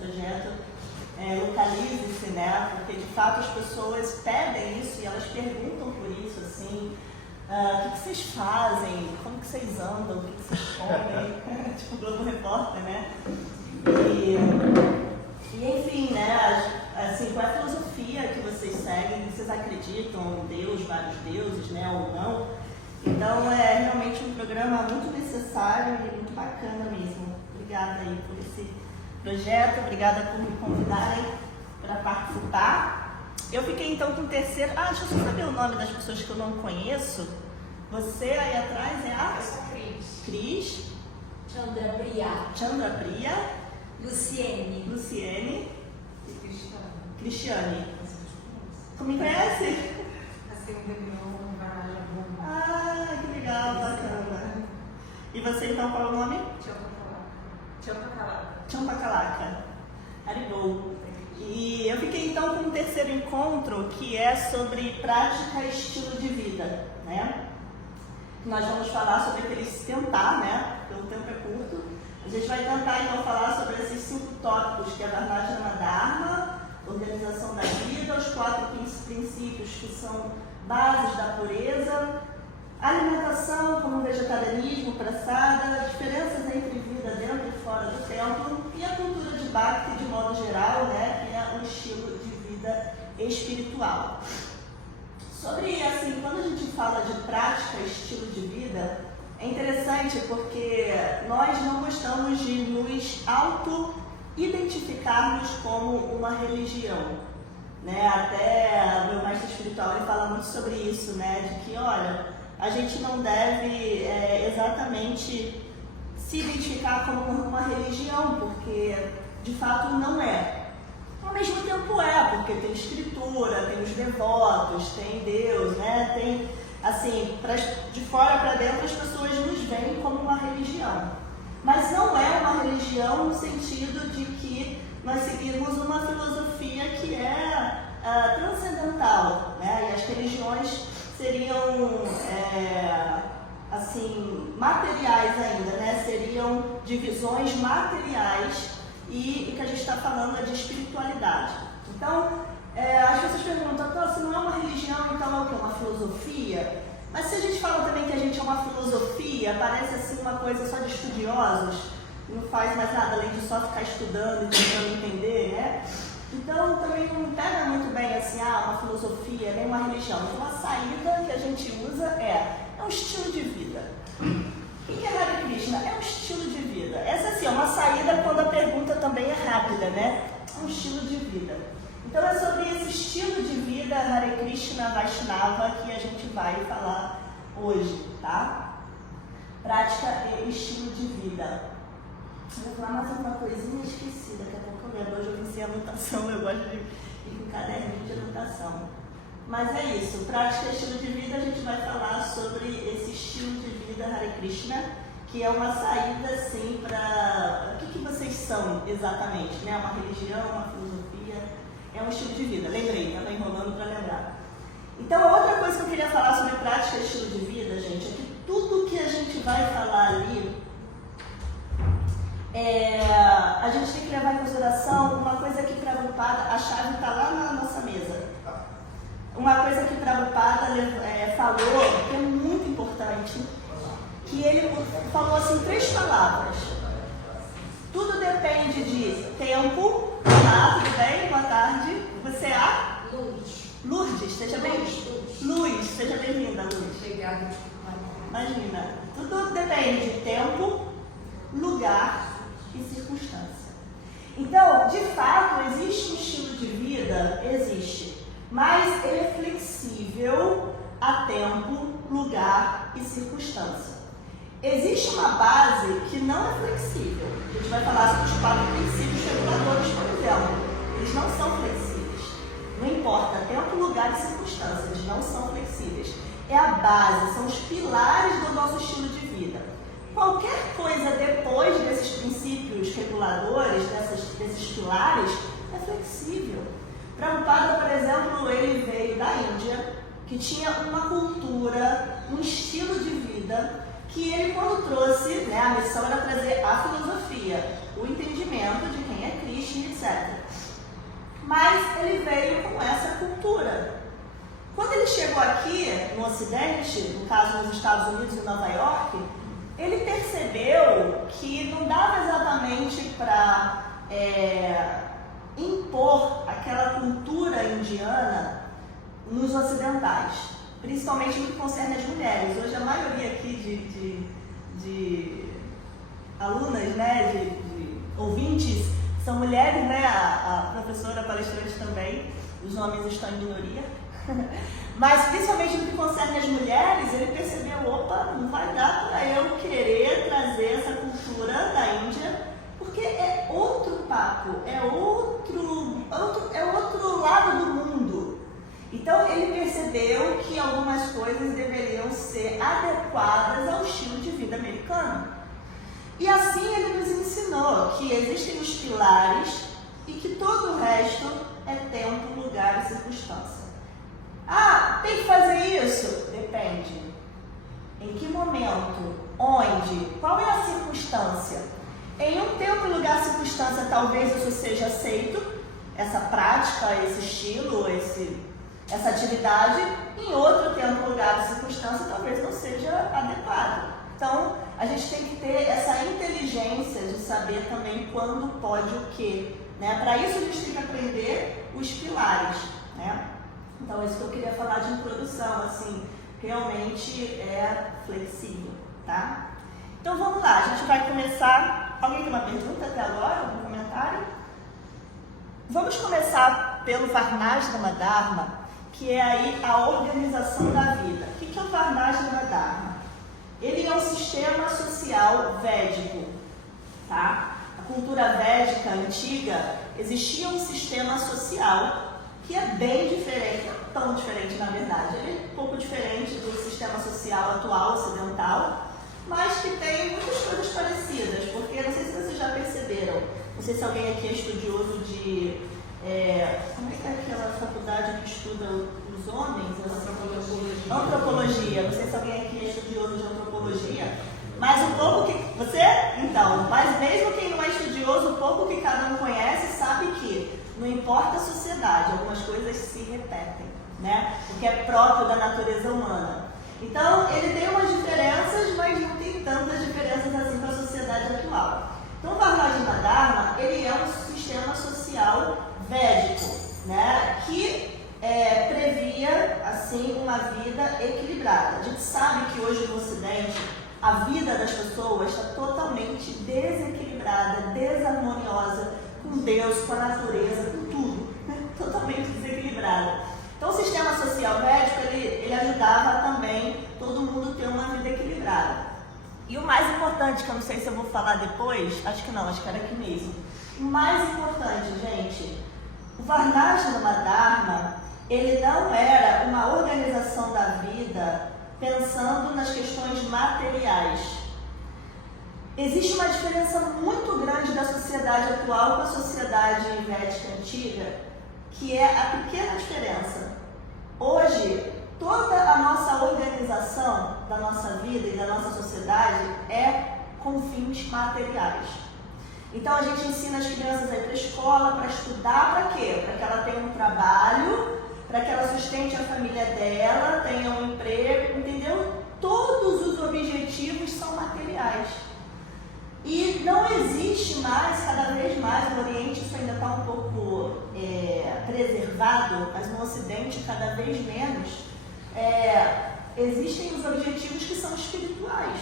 projeto localize-se, né? Porque de fato as pessoas pedem isso e elas perguntam por isso, assim, o que vocês fazem, como que vocês andam, o que vocês comem, tipo o Globo Repórter, né? E enfim, né? Assim, qual é a filosofia que vocês seguem, que vocês acreditam em Deus, vários deuses, né? Ou não? Então é realmente um programa muito necessário e muito bacana mesmo. Obrigada aí por esse projeto, obrigada por me convidarem para participar. Eu fiquei então com o terceiro. Deixa eu só saber o nome das pessoas que eu não conheço. Você aí atrás é a? Eu sou a Cris. Cris. Chandra Priya. Chandra Priya. Luciene. Luciene. E Cristiane. Cristiane. Como me conhece? Assim, um reunião, uma varagem boa. Que legal, bacana. E você então, qual é o nome? Champacalaca. Haribou. E eu fiquei então com o terceiro encontro, que é sobre prática e estilo de vida, né? Nós vamos falar sobre aqueles tentar, né? Porque o tempo é curto. A gente vai tentar então falar sobre esses 5 tópicos, que é a Varnashram Dharma, organização da vida, os 4 princípios que são bases da pureza, alimentação como vegetarianismo, prasada, diferenças entre vida dentro e fora do templo e a cultura de Bhakti de modo geral, né, que é o estilo de vida espiritual. Sobre, assim, quando a gente fala de prática e estilo de vida, é interessante porque nós não gostamos de nos auto-identificarmos como uma religião, né? Até o meu mestre espiritual ele fala muito sobre isso, né? De que, olha, a gente não deve exatamente se identificar como uma religião, porque de fato não é. Ao mesmo tempo porque tem escritura, tem os devotos, tem Deus, né? Tem, assim, de fora para dentro as pessoas nos veem como uma religião. Mas não é uma religião no sentido de que nós seguimos uma filosofia que é transcendental, né? E as religiões seriam, assim, materiais ainda, né? Seriam divisões materiais e que a gente está falando é de espiritualidade. Então, as pessoas perguntam, se não é uma religião, então é o quê? Uma filosofia? Mas se a gente fala também que a gente é uma filosofia, parece assim uma coisa só de estudiosos, não faz mais nada além de só ficar estudando e tentando entender, né? Então também não pega muito bem assim, uma filosofia, nem uma religião. Então a saída que a gente usa é um estilo de vida. O que é Hare Krishna? É um estilo de vida. Essa assim, é uma saída quando a pergunta também é rápida, né? É um estilo de vida. Então é sobre esse estilo de vida Hare Krishna Vaishnava que a gente vai falar hoje, tá? Prática e estilo de vida. Eu vou falar mais uma coisinha esquecida, daqui a pouco eu lembro. Hoje eu vim sem anotação, eu gosto de ir com caderninho de anotação. Mas é isso, prática e estilo de vida, a gente vai falar sobre esse estilo de vida Hare Krishna, que é uma saída assim para o que vocês são exatamente, né? Uma religião, uma filosofia, é um estilo de vida. Lembrei, estava enrolando para lembrar. Então, a outra coisa que eu queria falar sobre prática e estilo de vida, gente, é que tudo que a gente vai falar ali, a gente tem que levar em consideração uma coisa que Prabhupada, a chave está lá na nossa mesa. Uma coisa que Prabhupada falou, que é muito importante, que ele falou assim 3 palavras. Tudo depende de tempo. Olá, tudo bem? Boa tarde. Você é a? Lourdes, seja bem-vinda. Luz, seja bem-vinda, Luz. Obrigada. Imagina, tudo depende de tempo, lugar e circunstância. Então, de fato, existe um estilo de vida? Existe. Mas ele é flexível a tempo, lugar e circunstância. Existe uma base que não é flexível. A gente vai falar sobre os 4 princípios reguladores, por exemplo. Eles não são flexíveis. Não importa tempo, lugar e circunstância, eles não são flexíveis. É a base, são os pilares do nosso estilo de vida. Qualquer coisa depois desses princípios reguladores, desses pilares, é flexível. Prabhupada, por exemplo, ele veio da Índia, que tinha uma cultura, um estilo de vida, que ele quando trouxe, né, a missão era trazer a filosofia, o entendimento de quem é Krishna, etc. Mas ele veio com essa cultura. Quando ele chegou aqui no Ocidente, no caso nos Estados Unidos e Nova York, ele percebeu que não dava exatamente para impor aquela cultura indiana nos ocidentais, principalmente no que concerne as mulheres. Hoje a maioria aqui de alunas, né, de ouvintes, são mulheres, né, a professora palestrante também, os homens estão em minoria. Mas principalmente no que concerne as mulheres, ele percebeu, opa, não vai dar para eu querer trazer essa cultura da Índia, porque é outro papo, é outro lado do mundo. Então ele percebeu que algumas coisas deveriam ser adequadas ao estilo de vida americano. E assim ele nos ensinou que existem os pilares e que todo o resto é tempo, lugar e circunstância. Ah, tem que fazer isso? Depende. Em que momento? Onde? Qual é a circunstância? Em um tempo, lugar, circunstância, talvez isso seja aceito, essa prática, esse estilo, essa atividade. Em outro tempo, lugar e circunstância, talvez não seja adequado. Então, a gente tem que ter essa inteligência de saber também quando pode o quê, né? Para isso, a gente tem que aprender os pilares, né? Então, isso que eu queria falar de introdução, assim, realmente é flexível, tá? Então, vamos lá, a gente vai começar. Alguém tem uma pergunta até agora? Algum comentário? Vamos começar pelo Varnashrama Dharma, que é aí a organização da vida. O que é o Varnashrama Dharma? Ele é um sistema social védico, tá? A cultura védica antiga existia um sistema social que é bem diferente, não tão diferente na verdade, ele é um pouco diferente do sistema social atual ocidental, mas que tem muitas coisas parecidas, porque não sei se vocês já perceberam, não sei se alguém aqui é estudioso de, como é que é aquela faculdade que estuda os homens? Antropologia, não sei se alguém aqui é estudioso de antropologia, mas o pouco que, você? Então, mas mesmo quem não é estudioso, o pouco que cada um conhece sabe que não importa a sociedade, algumas coisas se repetem, né? O que é próprio da natureza humana. Então, ele tem umas diferenças, mas não tem tantas diferenças assim para a sociedade atual. Então, o Varnashrama Dharma, ele é um sistema social védico, né? Que previa, assim, uma vida equilibrada. A gente sabe que hoje no Ocidente, a vida das pessoas está totalmente desequilibrada, desarmoniosa, com Deus, com a natureza, com tudo, totalmente desequilibrada. Então o sistema social védico, ele ajudava também todo mundo a ter uma vida equilibrada. E o mais importante, que eu não sei se eu vou falar depois, acho que não, acho que era aqui mesmo. O mais importante, gente, o Varnashrama Dharma, ele não era uma organização da vida pensando nas questões materiais. Existe uma diferença muito grande da sociedade atual com a sociedade védica antiga, que é a pequena diferença. Hoje, toda a nossa organização da nossa vida e da nossa sociedade é com fins materiais. Então, a gente ensina as crianças a ir para a escola, para estudar, para quê? Para que ela tenha um trabalho, para que ela sustente a família dela, tenha um emprego, entendeu? Todos os objetivos são materiais. E não existe mais, cada vez mais, no Oriente isso ainda está um pouco preservado, mas no Ocidente cada vez menos, existem os objetivos que são espirituais,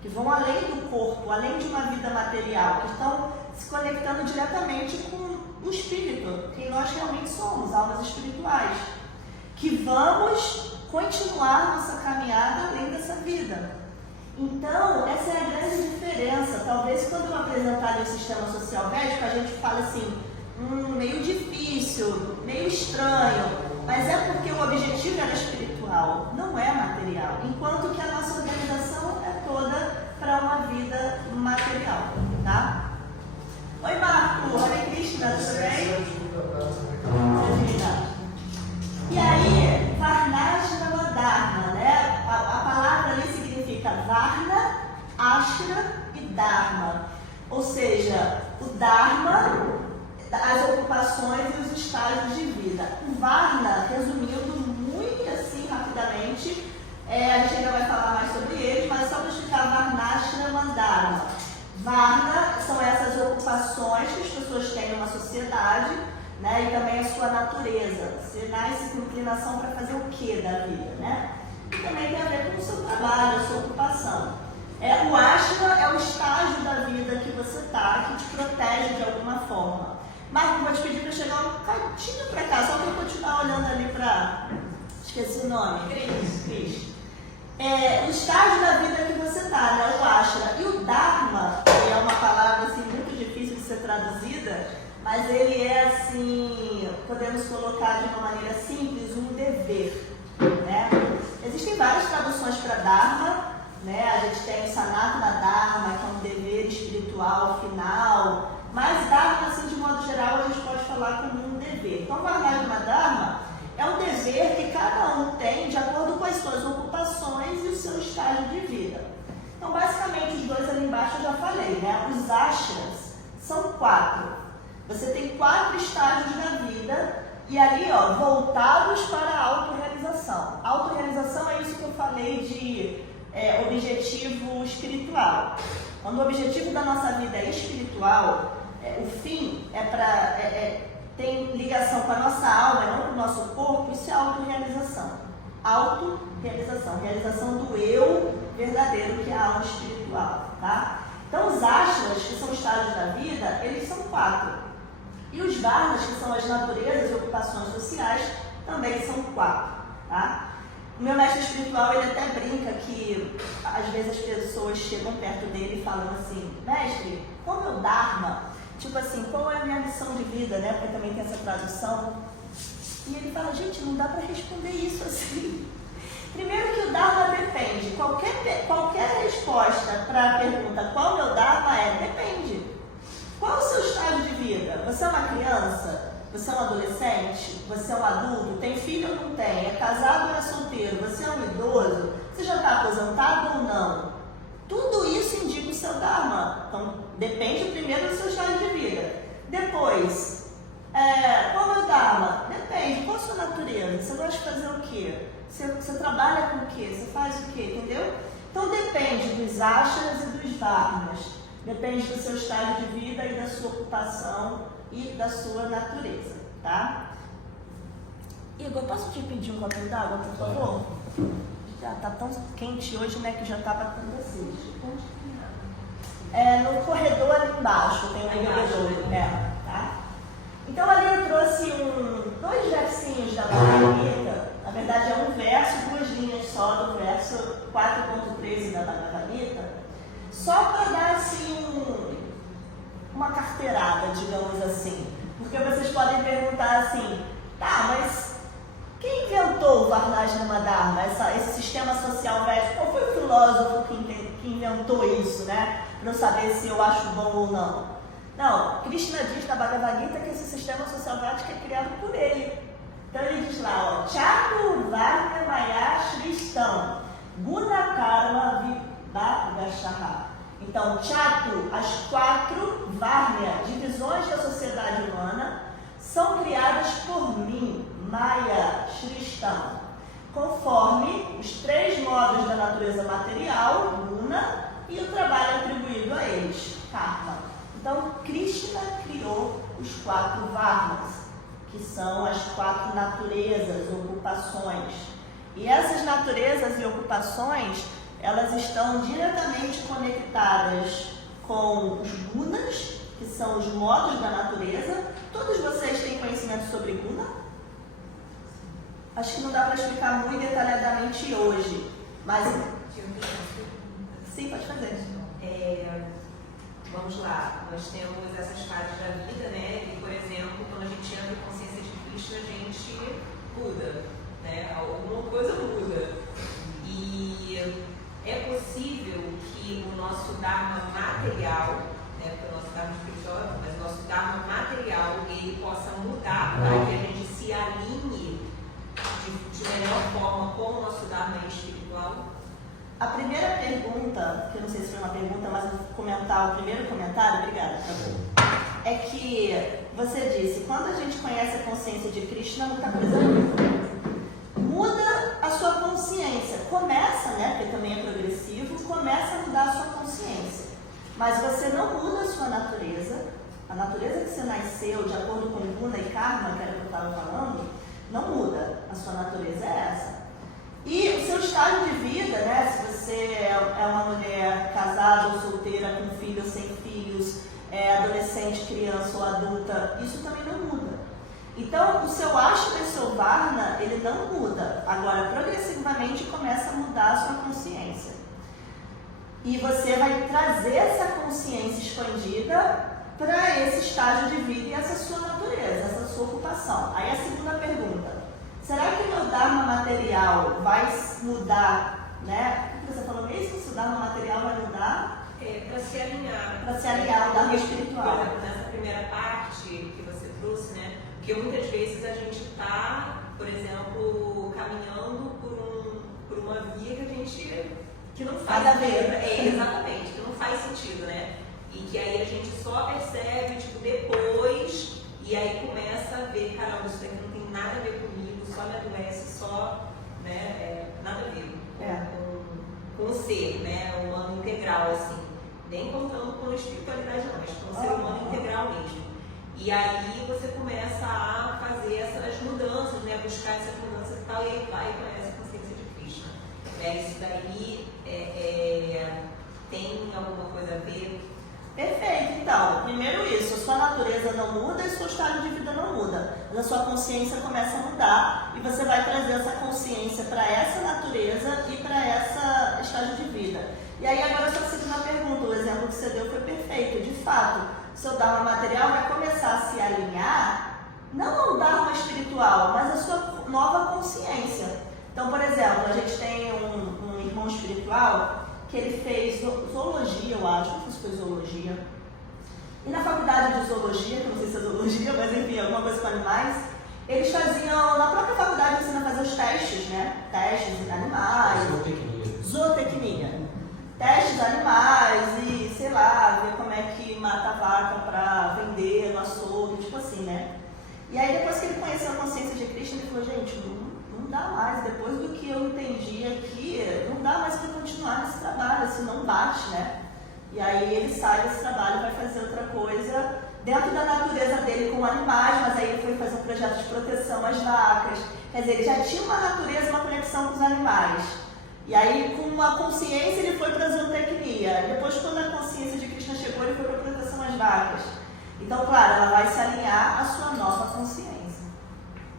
que vão além do corpo, além de uma vida material, que estão se conectando diretamente com o espírito, quem nós realmente somos, almas espirituais, que vamos continuar nossa caminhada além dessa vida. Então, essa é a grande diferença. Talvez quando eu apresentar o sistema social védico, a gente fala assim, meio difícil, meio estranho, mas é porque o objetivo era espiritual, não é material, enquanto que a nossa organização é toda para uma vida material, tá? Oi, Marco, Hare Krishna, tudo bem? E aí, Varnashrama Dharma, né? A palavra ali significa Varna, Ashra e Dharma. Ou seja, o Dharma, as ocupações e os estágios de vida. O Varna, resumindo muito assim rapidamente, a gente ainda vai falar mais sobre ele, mas só para explicar Varnashrama Dharma. Varna são essas ocupações que as pessoas têm numa sociedade, né, e também a sua natureza. Você nasce com inclinação para fazer o que da vida, né? E também tem a ver com o seu trabalho, a sua ocupação. O ashram é o estágio da vida que você está, que te protege de alguma forma. Marco, vou te pedir para chegar um bocadinho para cá, só para eu continuar olhando ali para... Esqueci o nome. Cris. O estágio da vida que você está, né? O ashram. E o dharma, que é uma palavra assim, muito difícil de ser traduzida, mas ele é assim, podemos colocar de uma maneira simples, um dever, né? Existem várias traduções para dharma, né? A gente tem o sanatana dharma, que é um dever espiritual final, mas dharma, assim, de modo geral, a gente pode falar como um dever. Então, Varnashrama Dharma é um dever que cada um tem de acordo com as suas ocupações e o seu estágio de vida. Então, basicamente, os dois ali embaixo eu já falei, né? Os ashrams são 4. Você tem 4 estágios da vida e ali, ó, voltados para a autorrealização. A autorrealização é isso que eu falei de objetivo espiritual. Quando o objetivo da nossa vida é espiritual, o fim tem ligação com a nossa alma, não com o nosso corpo, isso é autorrealização. Autorrealização, realização do eu verdadeiro, que é a alma espiritual, tá? Então, os ashrams, que são estágios da vida, eles são 4. E os varnas, que são as naturezas e ocupações sociais, também são 4, tá? O meu mestre espiritual, ele até brinca que, às vezes, as pessoas chegam perto dele e falam assim, mestre, qual é o Dharma? Tipo assim, qual é a minha missão de vida, né? Porque também tem essa tradução. E ele fala, gente, não dá para responder isso assim. Primeiro que o Dharma depende. Qualquer resposta para a pergunta qual é o meu Dharma depende. Qual é o seu estágio de vida? Você é uma criança? Você é um adolescente? Você é um adulto? Tem filho ou não tem? É casado ou é solteiro? Você é um idoso? Você já está aposentado ou não? Tudo isso indica o seu Dharma. Então, depende primeiro do seu estágio de vida. Depois, qual é o Dharma? Depende. Qual a sua natureza? Você gosta de fazer o quê? Você trabalha com o quê? Você faz o quê? Entendeu? Então, depende dos ashrams e dos dharmas. Depende do seu estágio de vida e da sua ocupação e da sua natureza, tá? Igor, posso te pedir um copinho d'água, por favor? Já tá tão quente hoje, né, que já tá batendo assim. No corredor ali embaixo, tem um bebedouro, tá? Então ali eu trouxe 2 versinhos da Bhagavad Gita. Na verdade é um verso, 2 linhas só do verso 4.13 da Bhagavad Gita, só para dar assim uma carteirada, digamos assim. Porque vocês podem perguntar assim, tá, mas quem inventou o Varnashrama Dharma, esse sistema social védico? Qual foi o filósofo que inventou isso, né? Para eu saber se eu acho bom ou não. Não, Krishna diz na Bhagavad Gita que esse sistema social védico é criado por ele. Então ele diz lá, ó, Chatur Varna Maya Shristam Guna Karma Vibhagashaha. Então, Chatu, as 4 Varna, divisões da sociedade humana, são criadas por mim, Maya Shristam, conforme os 3 modos da natureza material, Guna, e o trabalho atribuído a eles, Karma. Então, Krishna criou os 4 Varnas, que são as 4 naturezas, ocupações. E essas naturezas e ocupações, elas estão diretamente conectadas com os gunas, que são os modos da natureza. Todos vocês têm conhecimento sobre guna? Acho que não dá para explicar muito detalhadamente hoje, mas... Sim, pode fazer. Vamos lá, nós temos essas fases da vida, né? E, por exemplo, quando a gente entra em consciência de Krishna, a gente muda, né? Alguma coisa muda. E é possível que o nosso Dharma material, né? Porque o nosso Dharma espiritual, mas o nosso Dharma material, ele possa mudar para que a gente se alinhe de melhor forma com o nosso Dharma espiritual. A primeira pergunta, que eu não sei se foi uma pergunta, mas eu vou comentar o primeiro comentário, obrigada, por favor. é que você disse, quando a gente conhece a consciência de Krishna, muita coisa muda. Muda a sua consciência. Começa, né, porque também é progressivo, começa a mudar a sua consciência. Mas você não muda a sua natureza. A natureza que você nasceu, de acordo com Guna e Karma, que era o que eu estava falando, não muda. A sua natureza é essa. E o seu estado de vida, né, se você é uma mulher casada ou solteira, com filho ou sem filhos, adolescente, criança ou adulta, isso também não muda. Então, o seu Ashta e o seu Varna, ele não muda. Agora, progressivamente, começa a mudar a sua consciência. E você vai trazer essa consciência expandida para esse estágio de vida e essa sua natureza, essa sua ocupação. Aí a segunda pergunta, será que meu Dharma material vai mudar, né? O que você falou mesmo? Se o Dharma material vai mudar? Para se alinhar. Para se alinhar ao Dharma espiritual. Por exemplo, nessa primeira parte que você trouxe, né? Porque muitas vezes a gente está, por exemplo, caminhando por uma via que a gente que não faz sentido. Exatamente, que não faz sentido, né? E que aí a gente só percebe, tipo, depois, e aí começa a ver, caramba, isso daqui não tem nada a ver comigo, só me adoece, só, né, nada a ver com o ser, né, o humano integral, assim, nem contando com a espiritualidade não, mas com o ser humano integral mesmo. E aí você começa a fazer essas mudanças, né, buscar essas mudanças e tal, e aí vai com essa consciência de Krishna. Isso daí tem alguma coisa a ver? Perfeito, então, primeiro isso, a sua natureza não muda e o seu estado de vida não muda, mas a sua consciência começa a mudar e você vai trazer essa consciência para essa natureza e para esse estágio de vida. E aí agora a sua segunda pergunta, o exemplo que você deu foi perfeito, de fato, o seu Dharma material vai começar a se alinhar, não ao Dharma espiritual, mas à sua nova consciência. Então, por exemplo, a gente tem um irmão espiritual que ele fez zoologia, eu acho, não sei se foi zoologia. E na faculdade de zoologia, que eu não sei se é zoologia, mas enfim, alguma coisa com animais, eles faziam, na própria faculdade, ensinam a fazer os testes, né? Testes em animais. Zootecnia. Testes de animais e, sei lá, ver como é que mata a vaca para vender no açougue, tipo assim, né? E aí depois que ele conheceu a consciência de Krishna, ele falou, gente, não dá mais, depois do que eu entendi aqui, não dá mais para continuar nesse trabalho, assim, não bate, né? E aí ele sai desse trabalho e vai fazer outra coisa dentro da natureza dele com animais, mas aí ele foi fazer um projeto de proteção às vacas. Quer dizer, ele já tinha uma natureza, uma conexão com os animais. E aí, com uma consciência, ele foi para a zootecnia. Depois, quando a consciência de Krishna chegou, ele foi para a proteção às vacas. Então, claro, ela vai se alinhar à sua nova consciência.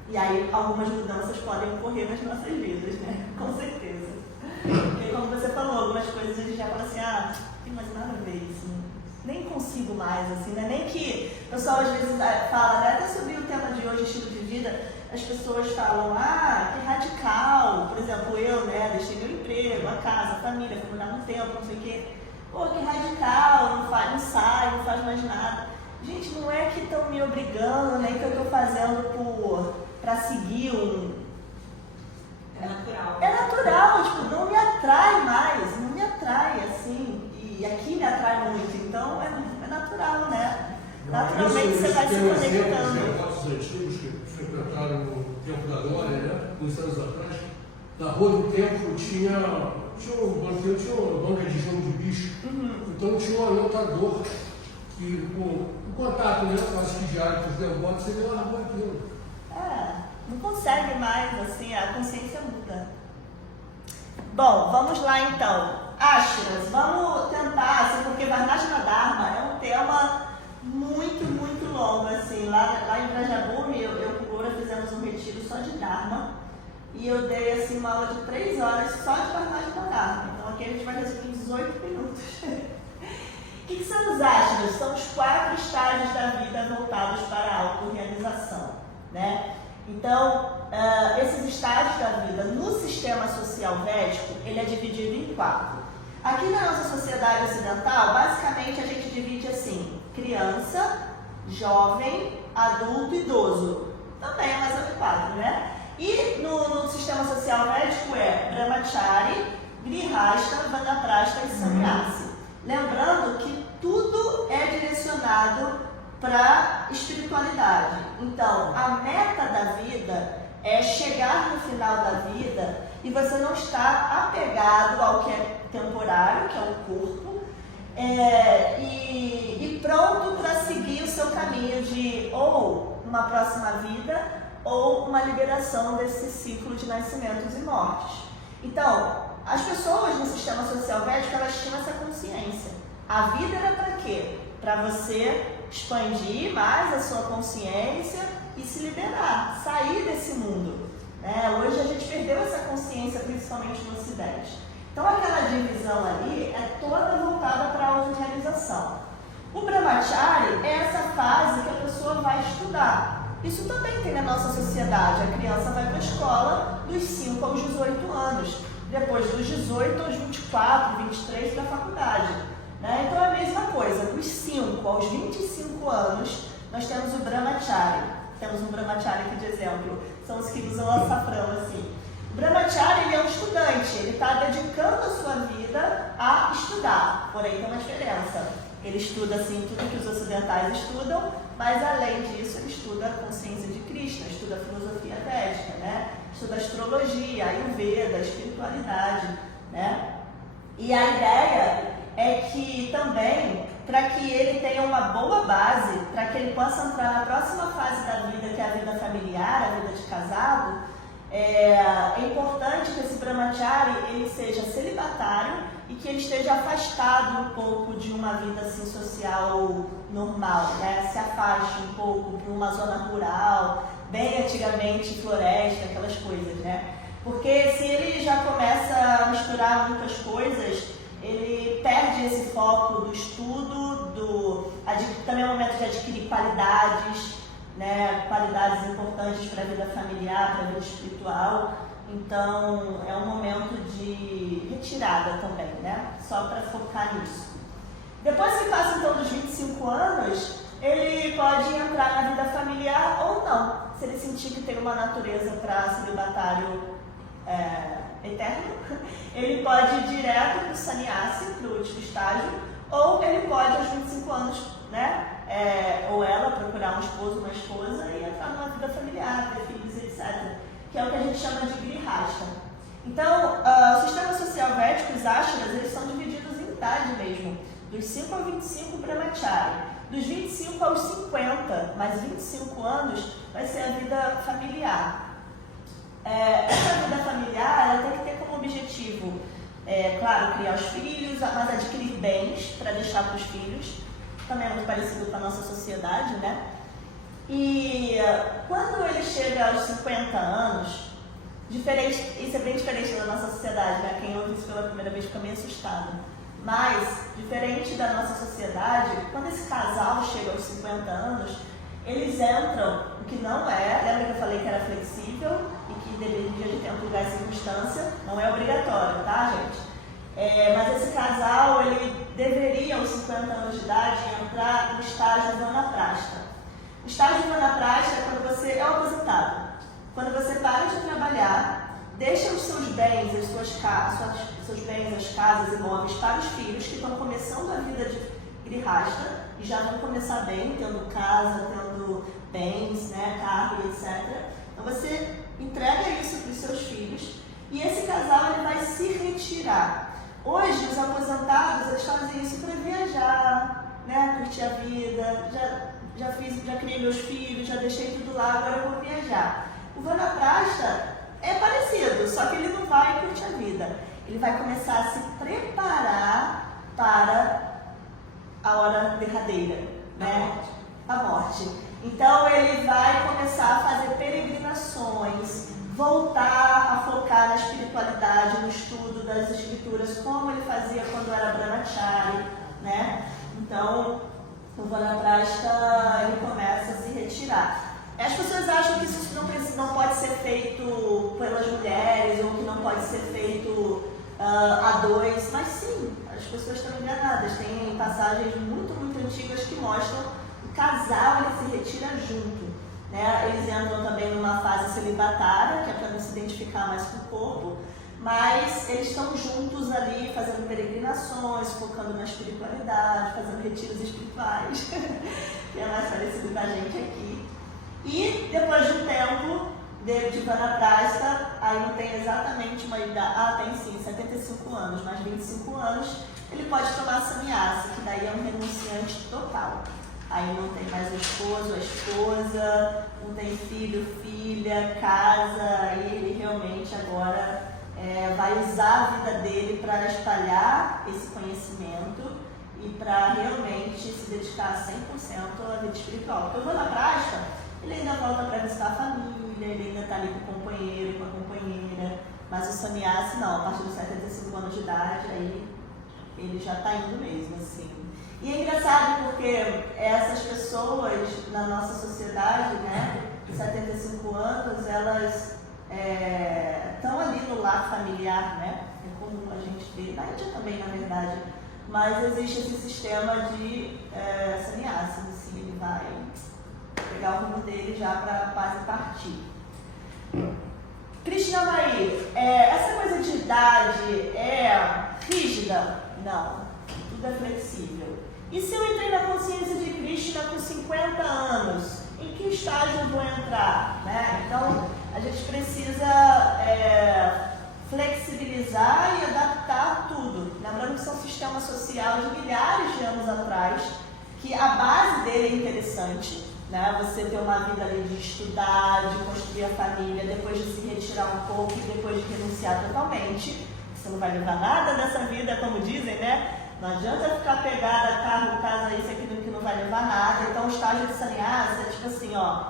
E aí, algumas mudanças podem ocorrer nas nossas vidas, né? Com certeza. Porque, como você falou, algumas coisas a gente já fala assim, tem mais nada a ver isso. Nem consigo mais, assim, né? Nem que o pessoal às vezes fala, né? Até sobre o tema de hoje, estilo de vida, as pessoas falam, que radical. Por exemplo, eu, né? Deixei meu emprego, a casa, a família, fui mudar no tempo, não sei o quê. Pô, que radical, não sai, não faz mais nada. Gente, não é que estão me obrigando, nem que eu estou fazendo para seguir É natural. É natural, tipo, não me atrai mais, não me atrai, assim, e aqui me atrai muito, então é natural, né? Naturalmente você vai se conectando. Nossos antigos que frequentaram o Tempo da Glória, né? Uns anos atrás, na Rua do Templo tinha uma banca de jogo de bicho, então tinha um anotador que, com contato, né, com as diárias, com os devotos, ele largou aquilo. Não consegue mais, assim, a consciência muda. Bom, vamos lá então. Ashras, vamos tentar, assim, porque Varnashana Dharma é um tema muito, muito longo, assim. Lá em Vrajabhumi, eu com o Goura fizemos um retiro só de Dharma e eu dei, assim, uma aula de 3 horas só de Varnashana Dharma. Então aqui a gente vai resumir em 18 minutos. O que são os Ashras? São os 4 estágios da vida voltados para a autorrealização, né? Então, esses estágios da vida no sistema social védico, ele é dividido em 4. Aqui na nossa sociedade ocidental, basicamente a gente divide assim, criança, jovem, adulto e idoso. Também é mais ou menos 4, né? E no sistema social védico é Brahmachari, Grihastha, Vanaprastha e Sannyasi. Lembrando que tudo é direcionado para espiritualidade. Então, a meta da vida é chegar no final da vida e você não estar apegado ao que é temporário, que é o corpo, e pronto para seguir o seu caminho de ou uma próxima vida ou uma liberação desse ciclo de nascimentos e mortes. Então, as pessoas no sistema social védico, elas tinham essa consciência. A vida era para quê? Para você expandir mais a sua consciência e se liberar, sair desse mundo. Hoje a gente perdeu essa consciência, principalmente no Ocidente. Então aquela divisão ali é toda voltada para a autorrealização. O Brahmachari é essa fase que a pessoa vai estudar. Isso também tem na nossa sociedade. A criança vai para a escola dos 5 aos 18 anos. Depois dos 18 aos 24, 23 para a faculdade. Então é a mesma coisa. Dos 5 aos 25 anos, nós temos o Brahmachari. Temos um Brahmachari aqui de exemplo. São os que usam o açafrão assim. O Brahmachari, ele é um estudante. Ele está dedicando a sua vida a estudar. Porém, tem uma diferença. Ele estuda assim tudo que os ocidentais estudam, mas além disso ele estuda a consciência de Krishna, estuda a filosofia védica, estuda a astrologia, a Ayurveda, a espiritualidade, E a ideia é que também, para que ele tenha uma boa base, para que ele possa entrar na próxima fase da vida, que é a vida familiar, a vida de casado, é importante que esse Brahmachari ele seja celibatário e que ele esteja afastado um pouco de uma vida assim, social normal, se afaste um pouco para uma zona rural, bem antigamente floresta, aquelas coisas, Porque se ele já começa a misturar muitas coisas, ele perde esse foco do estudo, também é o momento de adquirir qualidades, qualidades importantes para a vida familiar, para a vida espiritual. Então, é um momento de retirada também, Só para focar nisso. Depois que passa, então, dos 25 anos, ele pode entrar na vida familiar ou não. Se ele sentir que tem uma natureza para celibatário eterno, ele pode ir direto para o sannyasi, para o último estágio, ou ele pode, aos 25 anos, ou ela procurar um esposo, uma esposa e entrar numa vida familiar, ter filhos, etc. Que é o que a gente chama de grihasta. Então, o sistema social védico, os ashras, eles são divididos em idade mesmo. Dos 5 aos 25, Brahmachari. Dos 25 aos 50, mais 25 anos, vai ser a vida familiar. Essa vida familiar, ela tem que ter como objetivo, claro, criar os filhos, mas adquirir bens para deixar para os filhos. Também é muito parecido com a nossa sociedade, E quando ele chega aos 50 anos, isso é bem diferente da nossa sociedade, Quem ouve isso pela primeira vez fica meio assustado. Mas, diferente da nossa sociedade, quando esse casal chega aos 50 anos, eles entram, o que não lembra que eu falei que era flexível e que dependia de tempo, lugar e circunstância, não é obrigatório, tá, gente? Mas esse casal, ele deveria, aos 50 anos de idade, entrar no estágio vanaprastha. O estágio vanaprastha é quando você é aposentado. Quando você para de trabalhar, deixa os seus bens, seus bens, as casas, imóveis para os filhos que estão começando a vida de grihasta e já vão começar bem, tendo casa, tendo bens, carro, etc. Então você entrega isso para os seus filhos e esse casal ele vai se retirar. Hoje, os aposentados, eles fazem isso para viajar, curtir a vida, já criei meus filhos, já deixei tudo lá, agora eu vou viajar. O vanaprastha é parecido, só que ele não vai curtir a vida. Ele vai começar a se preparar para a hora derradeira, a morte. Então, ele vai começar a fazer peregrinações, voltar a focar na espiritualidade, no estudo das escrituras, como ele fazia quando era Brahmachari, Então, o vanaprastha, ele começa a se retirar. As pessoas acham que isso não pode ser feito pelas mulheres, ou que não pode ser feito a dois, mas sim, as pessoas estão enganadas. Tem passagens muito, muito antigas que mostram o casal ele se retira junto. Eles entram também numa fase celibatária, que é para não se identificar mais com o corpo, mas eles estão juntos ali, fazendo peregrinações, focando na espiritualidade, fazendo retiros espirituais, que é mais parecido com a gente aqui. E depois de um tempo, David Vanaprastha, aí não tem exatamente uma idade, tem sim, 75 anos, mais 25 anos, ele pode tomar sannyasa, que daí é um renunciante total. Aí não tem mais o esposo, a esposa, não tem filho, filha, casa, aí ele realmente agora vai usar a vida dele para espalhar esse conhecimento e para realmente se dedicar 100% à vida espiritual. Porque o Vanaprastha, ele ainda volta para visitar a família, ele ainda está ali com o companheiro, com a companheira, mas o sannyasi não, a partir dos 75 anos de idade, aí ele já está indo mesmo, assim. E é engraçado porque essas pessoas na nossa sociedade, né, de 75 anos, elas estão ali no lar familiar, né? É comum a gente ver, na Índia também, na verdade, mas existe esse sistema de sannyasa, assim, ele vai pegar o rumo dele já para quase partir. Krishnamai, essa coisa de idade é rígida? Não, tudo é flexível. E se eu entrei na consciência de Krishna com 50 anos, em que estágio eu vou entrar? Né? Então, a gente precisa flexibilizar e adaptar tudo. Lembrando que isso é um sistema social de milhares de anos atrás, que a base dele é interessante, né? Você ter uma vida ali de estudar, de construir a família, depois de se retirar um pouco e depois de renunciar totalmente. Você não vai levar nada dessa vida, como dizem, né? Não adianta ficar pegada, carro, casa, isso, aquilo que não vai levar nada. Então o estágio de sannyasa é tipo assim, ó,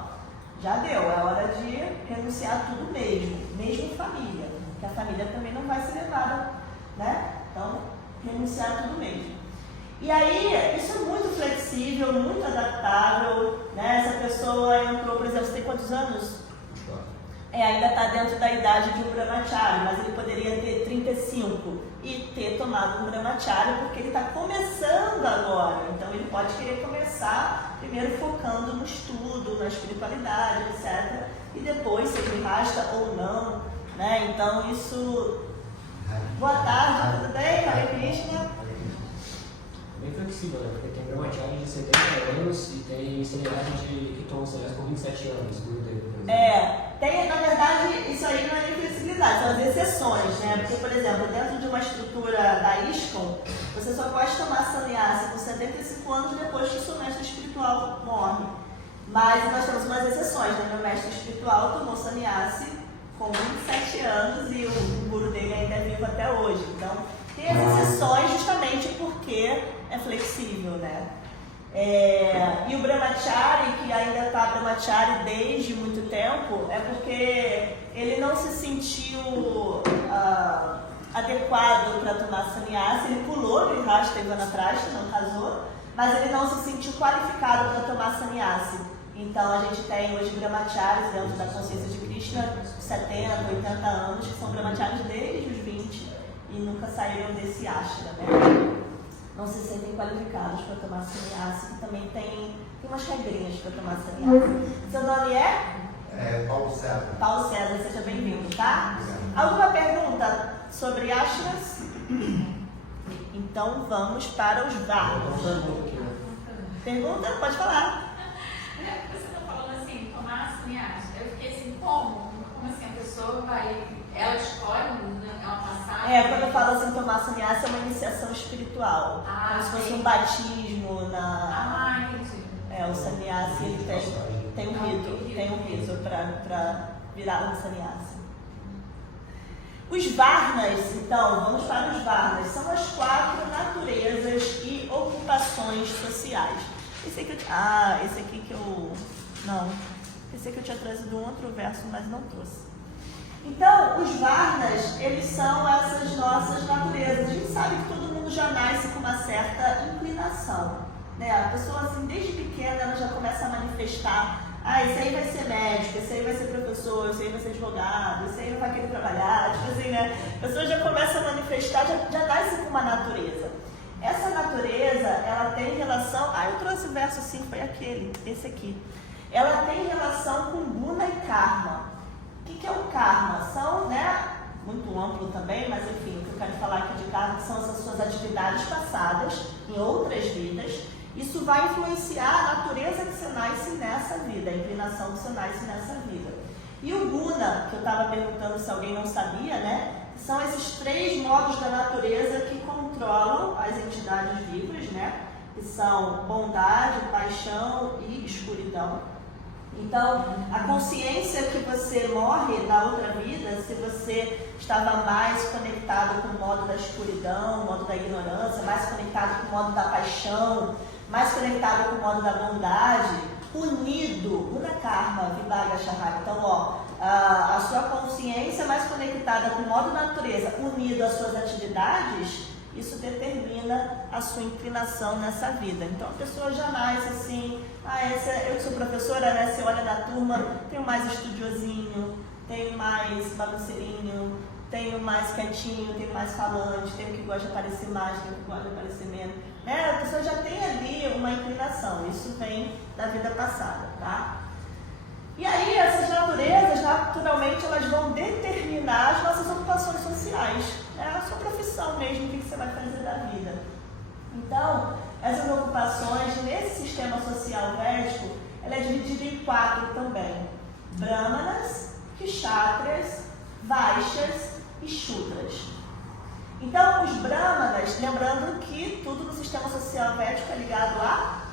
já deu, é hora de renunciar tudo mesmo família, porque a família também não vai ser levada, né? Então, renunciar tudo mesmo. E aí, isso é muito flexível, muito adaptável, né? Essa pessoa entrou, por exemplo, você tem quantos anos? Ainda está dentro da idade de um brahmachari, mas ele poderia ter 35 e ter tomado um brahmachari porque ele está começando agora. Então ele pode querer começar primeiro focando no estudo, na espiritualidade, etc. E depois se ele rasta ou não, né? Então isso... Boa tarde, tudo bem? Hare Krishna. Bem flexível, né? Porque tem brahmachari de 70 anos e tem seriedade que tomam seriedade com 27 anos, Guru Deva, por exemplo. Tem, na verdade, isso aí não é nem flexibilidade, são as exceções, né? Porque, por exemplo, dentro de uma estrutura da ISKCON, você só pode tomar sannyasa com 75 anos depois que o seu mestre espiritual morre. Mas nós temos umas exceções, né? Meu mestre espiritual tomou sannyasa com 27 anos e o guru dele ainda é vivo até hoje. Então, tem as exceções justamente porque é flexível, né? E o brahmachari, que ainda está brahmachari desde muito tempo, é porque ele não se sentiu adequado para tomar sannyasa. Ele pulou grihastha e vanaprastha, não casou, mas ele não se sentiu qualificado para tomar sannyasa. Então a gente tem hoje brahmacharis dentro da consciência de Krishna, 70, 80 anos, que são brahmacharis desde os 20 e nunca saíram desse ashram, né? Não se sentem qualificados para tomar sannyasa, que também tem umas regrinhas para tomar sannyasa. Seu nome é? Paulo César. Paulo César, seja bem-vindo, tá? Alguma pergunta sobre ashrams? Então vamos para os varnas. Pergunta? Pode falar. Você está falando assim, tomar sannyasa. Eu fiquei assim, como? Como assim a pessoa vai... Ela escolhe, é uma passagem? Quando eu falo assim, tomar sannyasa é uma iniciação espiritual. Como se fosse um batismo na... entendi. O sannyasa, ele tem um rito para virar um sannyasa. Os varnas, então, vamos para os varnas. São as 4 naturezas e ocupações sociais. Esse aqui que eu tinha trazido um outro verso, mas não trouxe. Então, os varnas, eles são essas nossas naturezas. A gente sabe que todo mundo já nasce com uma certa inclinação, né? A pessoa, assim, desde pequena, ela já começa a manifestar: esse aí vai ser médico, esse aí vai ser professor, esse aí vai ser advogado, esse aí não vai querer trabalhar, tipo assim, né? A pessoa já começa a manifestar, já nasce com uma natureza. Essa natureza, ela tem relação... eu trouxe o verso assim, foi esse aqui. Ela tem relação com guna e karma. O que é o karma? São, né, muito amplo também. vai influenciar a natureza que você nasce nessa vida, a inclinação que você nasce nessa vida. E o Guna, que eu estava perguntando se alguém não sabia, né? São esses 3 modos da natureza que controlam as entidades vivas, né? Que são bondade, paixão e escuridão. Então, a consciência que você morre na outra vida, se você estava mais conectado com o modo da escuridão, o modo da ignorância, mais conectado com o modo da paixão, mais conectado com o modo da bondade, unido, Guna Karma, Vibhaga Shahara. Então, ó, a sua consciência mais conectada com o modo da natureza, unido às suas atividades, isso determina a sua inclinação nessa vida. Então a pessoa já nasce assim, eu que sou professora, né? Você olha na turma, tenho mais estudiosinho, tenho mais bagunceirinho, tenho mais quietinho, tenho mais falante, tenho que gosta de aparecer mais, tenho que gosta de aparecer menos. Né? A pessoa já tem ali uma inclinação, isso vem da vida passada, tá? E aí essas naturezas, naturalmente, elas vão determinar as nossas ocupações sociais. É a sua profissão mesmo, o que você vai fazer da vida. Então, essas ocupações, nesse sistema social védico, ela é dividida em 4 também. Brahmanas, Kshatriyas, Vaishyas e Shudras. Então, os Brahmanas, lembrando que tudo no sistema social védico é ligado à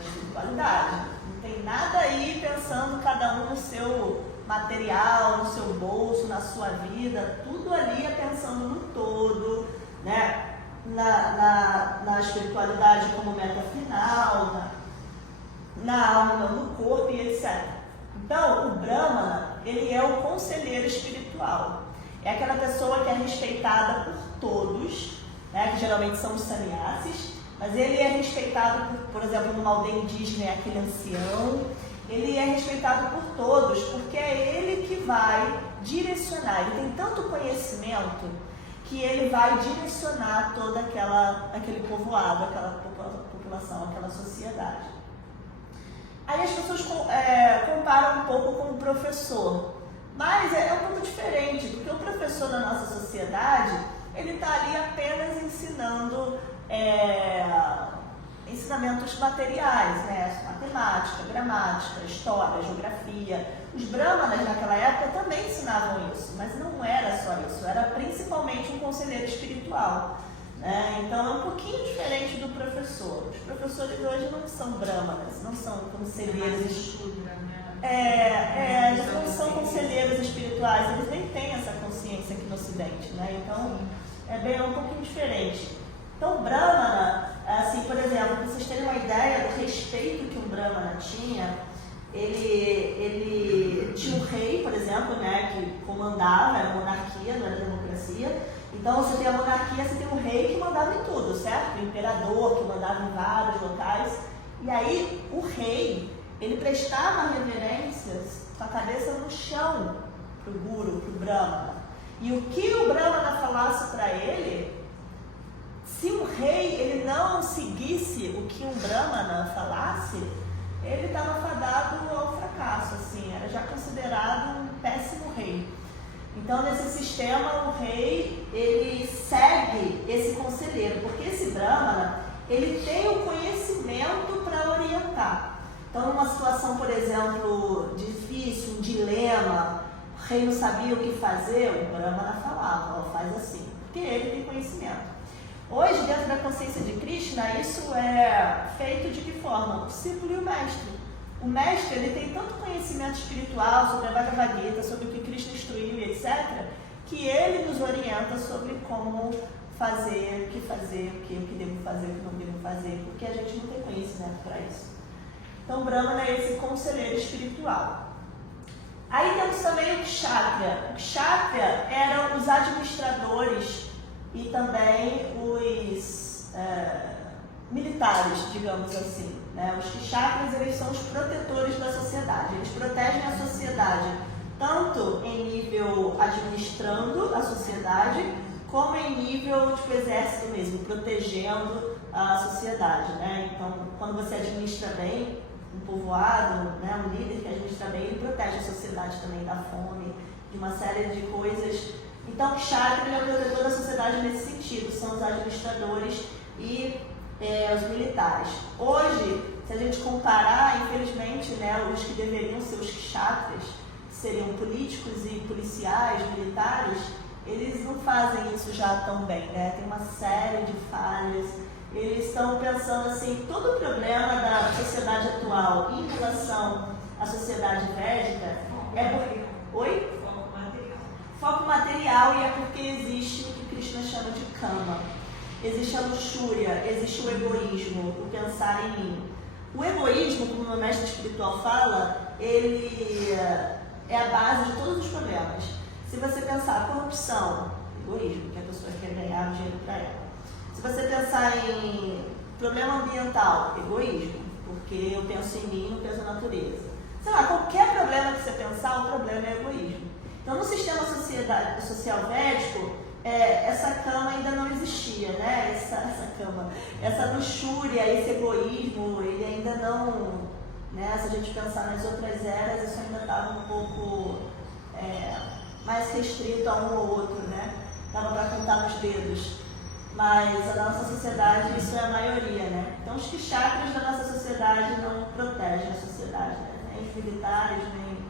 espiritualidade. Não tem nada aí pensando cada um no seu material, no seu bolso, na sua vida, tudo ali é pensando no todo, né? Na espiritualidade como meta final, na alma, no corpo e etc. Então, o Brahmana, ele é o conselheiro espiritual. É aquela pessoa que é respeitada por todos, né? Que geralmente são os sannyasis, mas ele é respeitado por exemplo, numa aldeia indígena, é aquele ancião. Ele é respeitado por todos, porque é ele que vai direcionar. Ele tem tanto conhecimento que ele vai direcionar todo aquele povoado, aquela população, aquela sociedade. Aí as pessoas comparam um pouco com o professor, mas é um pouco diferente, porque o professor na nossa sociedade, ele está ali apenas ensinando ensinamentos materiais, né? Matemática, gramática, história, geografia. Os brahmanas naquela época também ensinavam isso, mas não era só isso, era principalmente um conselheiro espiritual, né? Então é um pouquinho diferente do professor. Os professores hoje não são brahmanas, não são conselheiros. Eles não são conselheiros espirituais, eles nem têm essa consciência aqui no Ocidente, né? Então é um pouquinho diferente. Então, o Brahmana, assim, por exemplo, para vocês terem uma ideia do respeito que um Brahmana tinha, ele tinha um rei, por exemplo, né, que comandava, era monarquia, não era democracia. Então, você tem a monarquia, você tem um rei que mandava em tudo, certo? O imperador que mandava em vários locais. E aí, o rei, ele prestava reverências com a cabeça no chão para o guru, para o Brahmana. E o que o Brahmana falasse para ele, se o rei ele não seguisse o que um Brahmana falasse, ele estava fadado ao fracasso, assim, era já considerado um péssimo rei. Então, nesse sistema, o rei, ele segue esse conselheiro, porque esse Brahmana, ele tem o conhecimento para orientar. Então, numa situação, por exemplo, difícil, um dilema, o rei não sabia o que fazer, o Brahmana falava, faz assim, porque ele tem conhecimento. Hoje, dentro da consciência de Krishna, isso é feito de que forma? O discípulo e o mestre. O mestre, ele tem tanto conhecimento espiritual sobre a Bhagavad Gita, sobre o que Krishna instruiu e etc., que ele nos orienta sobre como fazer, o que devo fazer, o que não devo fazer, porque a gente não tem conhecimento para isso. Então, o Brahmana é esse conselheiro espiritual. Aí temos também o Kshatriya. O Kshatriya eram os administradores e também os militares, digamos assim. Né? Os Kshatriyas, eles são os protetores da sociedade. Eles protegem a sociedade tanto em nível administrando a sociedade, como em nível tipo exército mesmo, protegendo a sociedade. Né? Então, quando você administra bem um povoado, né, um líder que administra bem, ele protege a sociedade também da fome, de uma série de coisas. Então, o Kshatriya é o protetor da sociedade nesse sentido, são os administradores e os militares. Hoje, se a gente comparar, infelizmente, né, os que deveriam ser os kshatras, que seriam políticos e policiais, militares, eles não fazem isso já tão bem, né? Tem uma série de falhas. Eles estão pensando assim, todo o problema da sociedade atual em relação à sociedade védica é porque... Oi? Foco material. Foco material, e é porque existe o que Krishna chama de kama. Existe a luxúria, existe o egoísmo, o pensar em mim. O egoísmo, como o meu mestre espiritual fala, ele é a base de todos os problemas. Se você pensar corrupção, egoísmo, que a pessoa quer ganhar dinheiro para ela. Se você pensar em problema ambiental, egoísmo, porque eu penso em mim, não penso na natureza. Sei lá, qualquer problema que você pensar, o problema é egoísmo. Então, no sistema social védico, essa cama ainda não existia, né? Essa luxúria, esse egoísmo, ele ainda não, né? Se a gente pensar nas outras eras, isso ainda estava um pouco mais restrito a um ou outro, né? Estava para contar nos dedos. Mas a nossa sociedade, isso é a maioria, né? Então, os kshatras da nossa sociedade não protegem a sociedade, né? Nem os militares, nem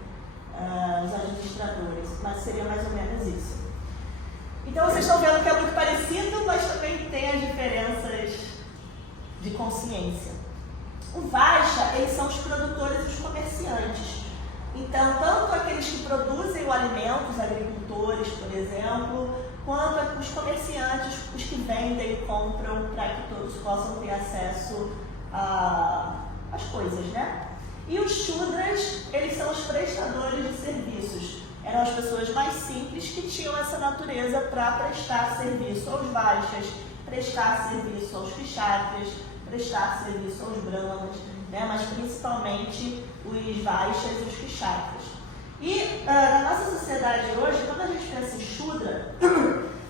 os administradores, mas seria mais ou menos isso. Então, vocês estão vendo que é muito parecido, mas também tem as diferenças de consciência. O Vaishya, eles são os produtores e os comerciantes. Então, tanto aqueles que produzem o alimento, os agricultores, por exemplo, quanto os comerciantes, os que vendem e compram, para que todos possam ter acesso às coisas, né? E os Shudras, eles são os prestadores de serviços. Eram as pessoas mais simples que tinham essa natureza para prestar serviço aos Vaishyas, prestar serviço aos Kshatras, prestar serviço aos Brahmanas, né? Mas principalmente os Vaishyas e os Kshatras. E na nossa sociedade hoje, quando a gente pensa em Shudra,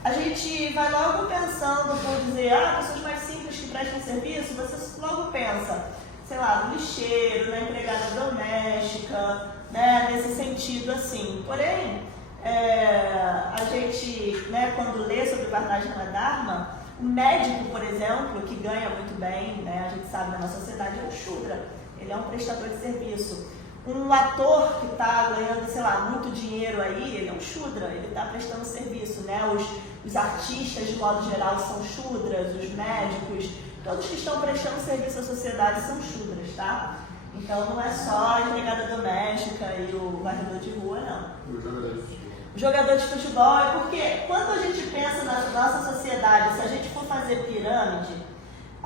a gente vai logo pensando, por dizer, pessoas mais simples que prestam serviço, você logo pensa, sei lá, no lixeiro, na empregada doméstica, né, nesse sentido assim. Porém, a gente, né, quando lê sobre Varnashrama Dharma, o médico, por exemplo, que ganha muito bem, né, a gente sabe na nossa sociedade, é um Shudra, ele é um prestador de serviço. Um ator que está ganhando, sei lá, muito dinheiro aí, ele é um Shudra, ele está prestando serviço, né? Os artistas, de modo geral, são Shudras, os médicos, todos que estão prestando serviço à sociedade são Shudras, tá? Então não é só a empregada doméstica e o varredor de rua, não. O jogador de futebol é porque, quando a gente pensa na nossa sociedade, se a gente for fazer pirâmide,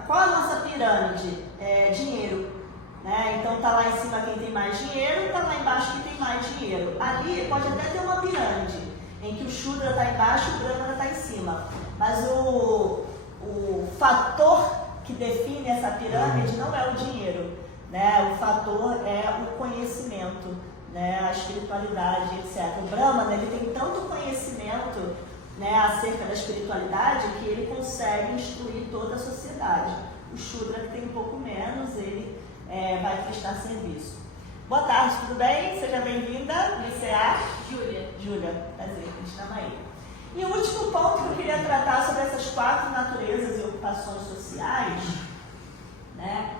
qual é a nossa pirâmide? É dinheiro. Né? Então está lá em cima quem tem mais dinheiro e está lá embaixo quem tem mais dinheiro. Ali pode até ter uma pirâmide, em que o Shudra está embaixo e o Brahmana está em cima. Mas o fator que define essa pirâmide não é o dinheiro, né? O fator é o conhecimento, né? A espiritualidade, etc. O Brahmana, ele tem tanto conhecimento, né, acerca da espiritualidade que ele consegue instruir toda a sociedade. O Shudra, que tem um pouco menos, ele vai prestar serviço. Boa tarde, tudo bem? Seja bem-vinda, Licear. Júlia, prazer, Krishna Maia. E o último ponto que eu queria tratar sobre essas 4 naturezas e ocupações sociais, né?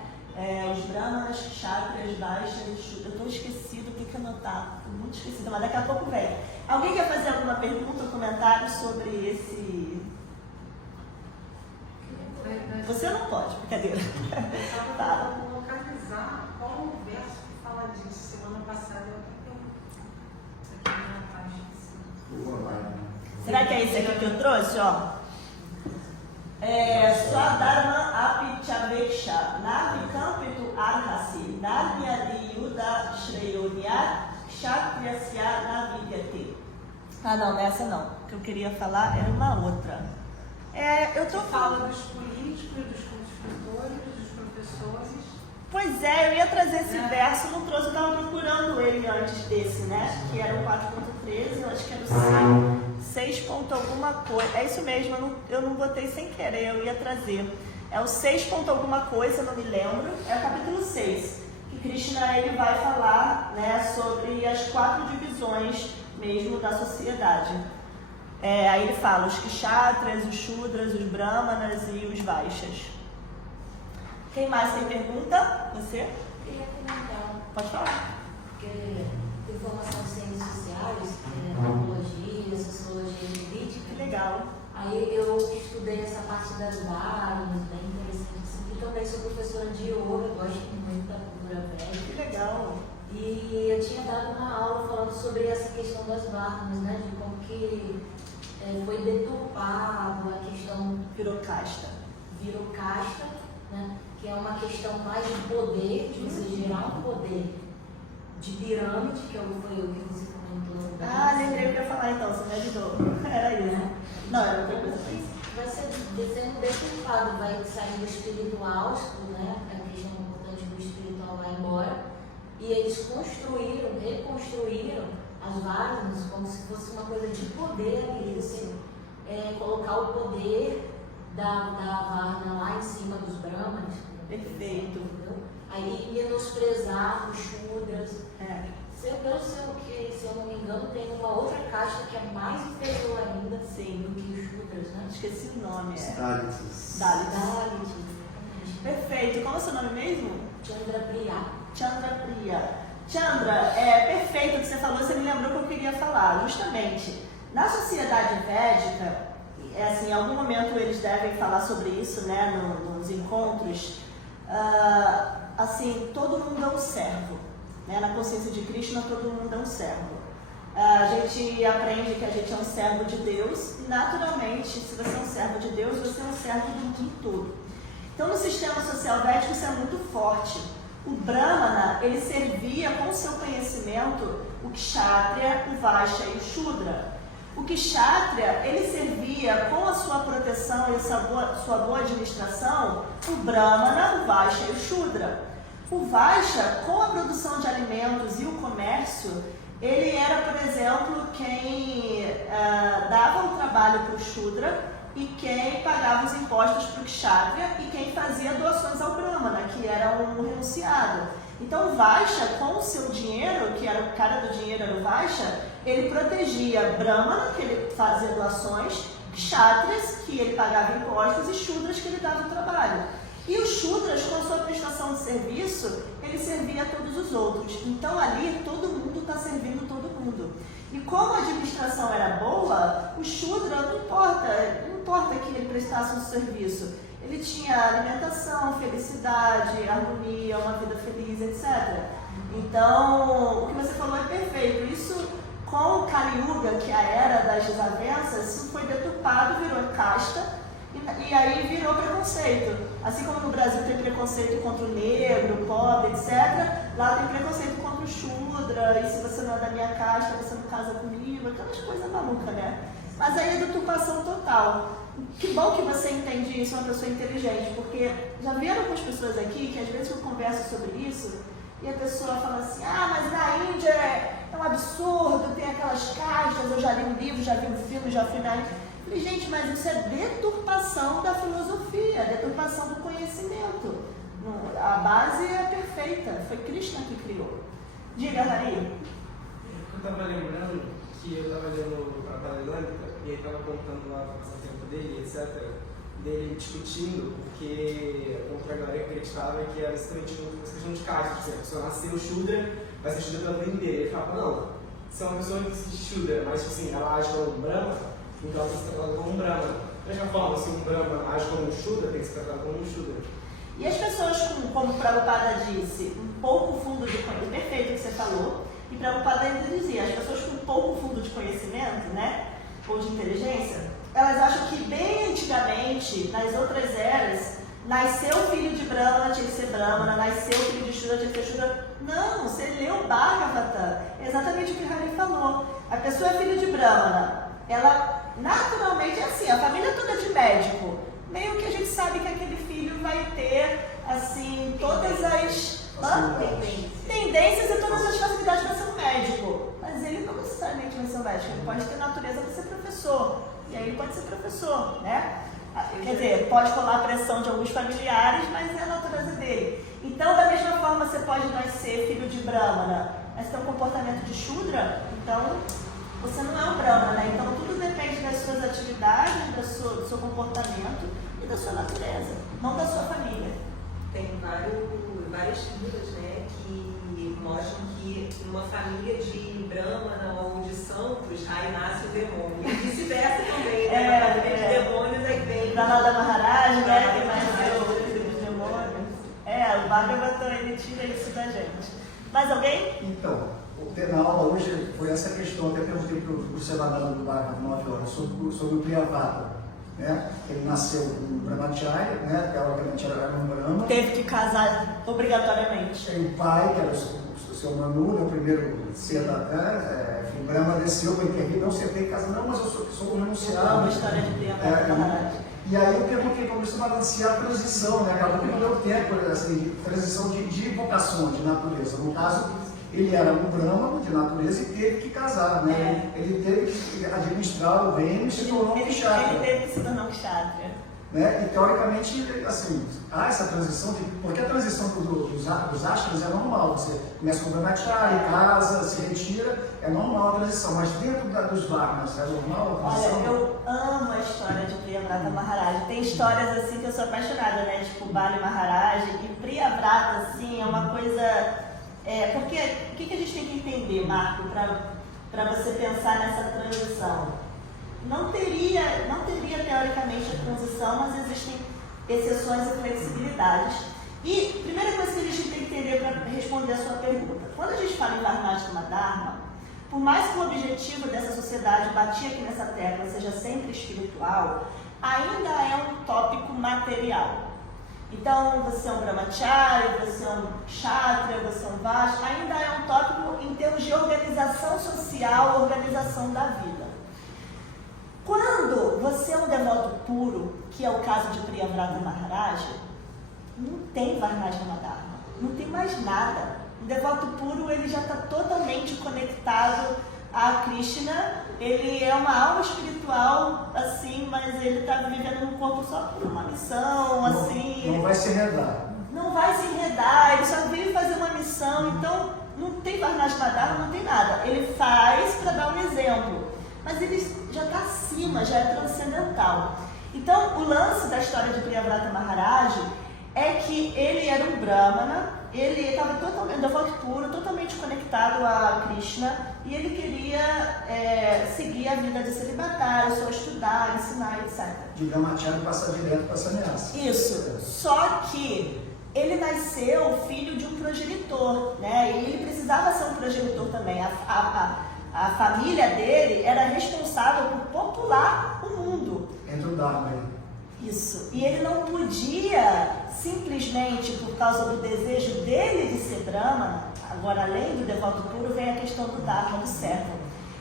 Os Brahmanas, Kshatras, Vaishyas e Shudras. Eu estou esquecido o que anotar, estou muito esquecida, mas daqui a pouco vem. Alguém quer fazer alguma pergunta ou comentário sobre esse... Você não pode, brincadeira. Tá. Localizar qual o verso que fala disso. Semana passada eu aqui na página. Será que é esse aqui que eu trouxe, ó? Swadharma apichaveksha navikampitu arhasi narnyadi yuda shreyonyat kshatriyasya navidyate. Não, nessa não. O que eu queria falar era uma outra. Eu tô Fala dos políticos, dos construtores, dos professores. Pois é, eu ia trazer esse verso, não trouxe, eu estava procurando ele antes desse, né? Que era o 4.13, eu acho que era o 6 ponto alguma coisa. É isso mesmo, eu não botei sem querer, eu ia trazer. É o 6 ponto alguma coisa, não me lembro. É o capítulo 6, que Krishna ele vai falar, né, sobre as 4 divisões mesmo da sociedade. Aí ele fala os Kshatras, os Shudras, os Brahmanas e os Vaishyas. Quem mais tem pergunta? Você? Queria comentar, Pode falar. porque tem formação em ciências sociais, antropologia, sociologia política. Que legal. Aí eu estudei essa parte das varas, bem interessante. Assim, e também sou professora de yoga, gosto muito da cultura Que védica. legal. E eu tinha dado uma aula falando sobre essa questão das varnas, né? De como que foi deturpado a questão Virou casta. virou casta, né? Que é uma questão mais de poder, de você gerar um poder de pirâmide, que foi o que você comentou. Ah, lembrei o que eu ia falar então, você me ajudou. Era isso. Não, era outra coisa. Vai ser sendo deturpado, vai sair do espiritual, né? A questão importante do espiritual vai embora. E eles reconstruíram as varnas como se fosse uma coisa de poder ali, você colocar o poder da varna lá em cima dos brahmanes. Perfeito. Entendeu? Aí menosprezar os shudras. Se eu não me engano, tem uma outra casta que é mais inferior ainda do que os shudras, né? Esqueci o nome. Dalits. Dalits. Perfeito. Qual é o seu nome mesmo? Chandra Priya. Chandra Priya. Chandra, é perfeito o que você falou, você me lembrou que eu queria falar. Justamente, na sociedade védica, assim, em algum momento eles devem falar sobre isso, né, nos encontros, assim, todo mundo é um servo, né, na consciência de Krishna todo mundo é um servo. A gente aprende que a gente é um servo de Deus e naturalmente, se você é um servo de Deus, você é um servo do mundo todo. Então no sistema social védico isso é muito forte. O Brahmana, ele servia com o seu conhecimento o Kshatriya, o Vaishya e o Shudra. O Kshatriya, ele servia com a sua proteção e a sua boa administração o Brahmana, o Vaishya e o Shudra. O Vaishya, com a produção de alimentos e o comércio, ele era, por exemplo, quem dava o trabalho para o Shudra e quem pagava os impostos para o Kshatriya e quem fazia doações ao Brahmana, que era um renunciado. Então o Vaishya, com o seu dinheiro, que era o cara do dinheiro, era o Vaishya, ele protegia Brahmana, que ele fazia doações, Kshatriyas, que ele pagava impostos, e Shudras, que ele dava o trabalho. E os Shudras, com a sua prestação de serviço, ele servia a todos os outros. Então ali todo mundo está servindo todo mundo. E como a administração era boa, o Shudra não importa que ele prestasse um serviço. Ele tinha alimentação, felicidade, harmonia, uma vida feliz, etc. Então, o que você falou é perfeito. Isso, com o Kali Yuga, que é a era das desavenças, isso foi deturpado, virou casta, e aí virou preconceito. Assim como no Brasil tem preconceito contra o negro, o pobre, etc., lá tem preconceito contra o Shudra, e se você não é da minha casta, você não casa comigo, aquelas coisas malucas, né? Mas aí é deturpação total. Que bom que você entende isso, é uma pessoa inteligente, porque já vieram algumas pessoas aqui que às vezes eu converso sobre isso e a pessoa fala assim, mas na Índia é um absurdo, tem aquelas castas, eu já li um livro, já vi um filme, já fui na Índia. Eu falei, gente, mas isso é deturpação da filosofia, deturpação do conhecimento. A base é perfeita, foi Krishna que criou. Diga, Hari. Eu estava lembrando que eu estava lendo a Paralelâmica e ele estava contando lá o passatempo dele, etc., dele discutindo, porque o contrário acreditava que era exatamente uma questão de casta, tipo, a pessoa nasceu Shudra, vai ser Shudra pela vida inteira. Ele falava, não, se é uma pessoa que se diz Shudra, mas tipo assim, ela age como um Brahma, então ela tem que ser tratada como um Brahma. Da mesma forma, se um Brahma age como um Shudra, tem que ser tratado como um Shudra. E as pessoas, como o Prabhupada disse, um pouco fundo de conhecimento, perfeito o que você falou, e Prabhupada ainda dizia, as pessoas com pouco fundo de conhecimento, né, ou de inteligência, elas acham que bem antigamente, nas outras eras, nasceu filho de Brahmana, tinha que ser Brahmana, nasceu filho de Shudra, tinha que ser Shudra. Não, você leu Bhagavata, é exatamente o que o Hari falou. A pessoa é filho de Brahmana, ela naturalmente é assim, a família toda é de médico, meio que a gente sabe que aquele filho vai ter, assim, todas as tendências e todas as facilidades para ser um médico. Mas ele não necessariamente vai ser um médico, ele pode ter natureza para ser professor. E aí ele pode ser professor, né? Quer dizer, pode rolar a pressão de alguns familiares, mas é a natureza dele. Então, da mesma forma, você pode nascer filho de Brahmana, mas ter um comportamento de Shudra, então você não é um Brahmana, né? Então tudo depende das suas atividades, do seu comportamento e da sua natureza, não da sua família. tem várias figuras, né, que mostram que numa família de Brahmana ou de santos, aí nasce o demônio. E vice-versa também, né? Na família de demônios, aí vem. Pranada Maharaj, né? Que nasceu os demônios. O Bhagavatam, ele tira isso da gente. Mais alguém? Então, na aula hoje foi essa questão, até perguntei para o Sevadana do Bhagavatam 9 horas, sobre o Priyavata. Né? Ele nasceu um brahmacharya, né? Teoricamente era um brahma. Teve que casar obrigatoriamente. E o pai, que era o seu Manu, né? O primeiro ser da o Brahma desceu para intervir, não você tem que casar, não, mas eu sou um renunciado. Uma história de Priyavata Maharaj. E aí eu perguntei como isso balancear a transição, né? Acabou que não deu tempo, assim, transição de vocação, de natureza. No caso, ele era um brahmano de natureza e teve que casar, né? Ele teve que administrar o reino e se tornou um kshatriya. Ele teve que se tornar um kshatriya. Né? E teoricamente, assim, há essa transição, porque a transição dos ashras é normal. Você começa com o brahmacharya, casa, se retira, é normal a transição. Mas dentro dos varnas, é normal a transição? Olha, eu amo a história de Priyavrata Maharaj. Tem histórias assim que eu sou apaixonada, né? Tipo Bali Maharaj e Priyavrata, assim, é uma coisa... porque o que a gente tem que entender, Marco, para você pensar nessa transição? Não teria teoricamente a transição, mas existem exceções e flexibilidades. E a primeira coisa que a gente tem que entender para responder a sua pergunta, quando a gente fala em Varnashram Dharma, por mais que o objetivo dessa sociedade, batia aqui nessa tecla, seja sempre espiritual, ainda é um tópico material. Então, você é um brahmacharya, você é um kshatriya, você é um vaishya, ainda é um tópico em termos de organização social, organização da vida. Quando você é um devoto puro, que é o caso de Priyavrata Maharaj, não tem Varnashram Dharma, não tem mais nada. O devoto puro, ele já está totalmente conectado a Krishna, ele é uma alma espiritual, assim, mas ele está vivendo num corpo só por uma missão, assim... Não vai se enredar. Não vai se enredar, ele só veio fazer uma missão, então não tem Varnashram Dharma, não tem nada. Ele faz para dar um exemplo. Mas ele já está acima, já é transcendental. Então, o lance da história de Priyavrata Maharaj é que ele era um brahmana, ele estava totalmente, devoto puro, totalmente conectado a Krishna, e ele queria seguir a vida de celibatário, só estudar, ensinar, etc. De brahmacharya passar direto para sannyasa. Isso, só que ele nasceu filho de um progenitor, né? E ele precisava ser um progenitor também. A família dele era responsável por popular o mundo. Entra o Dharma aí. Isso. E ele não podia, simplesmente por causa do desejo dele de ser brahmana, agora além do devoto puro, vem a questão do Dharma, do servo.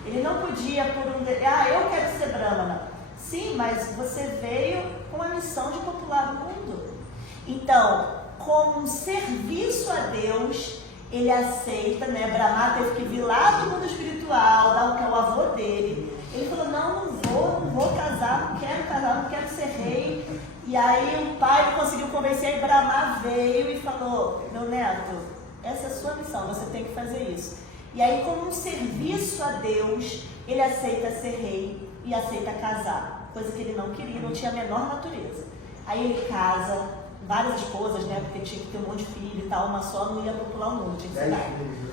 Ele não podia eu quero ser brahmana. Sim, mas você veio com a missão de popular o mundo. Então, como um serviço a Deus, ele aceita, né? Brahma teve que vir lá do mundo espiritual, dar o que é o avô dele. Ele falou, não vou casar, não quero casar, não quero ser rei. E aí o pai não conseguiu convencer, e Brahma veio e falou, meu neto, essa é a sua missão, você tem que fazer isso. E aí, como um serviço a Deus, ele aceita ser rei e aceita casar, coisa que ele não queria, não tinha a menor natureza. Aí ele casa, várias esposas, né? Porque tinha que ter um monte de filho e tal, uma só não ia popular o mundo, tinha que ser dar.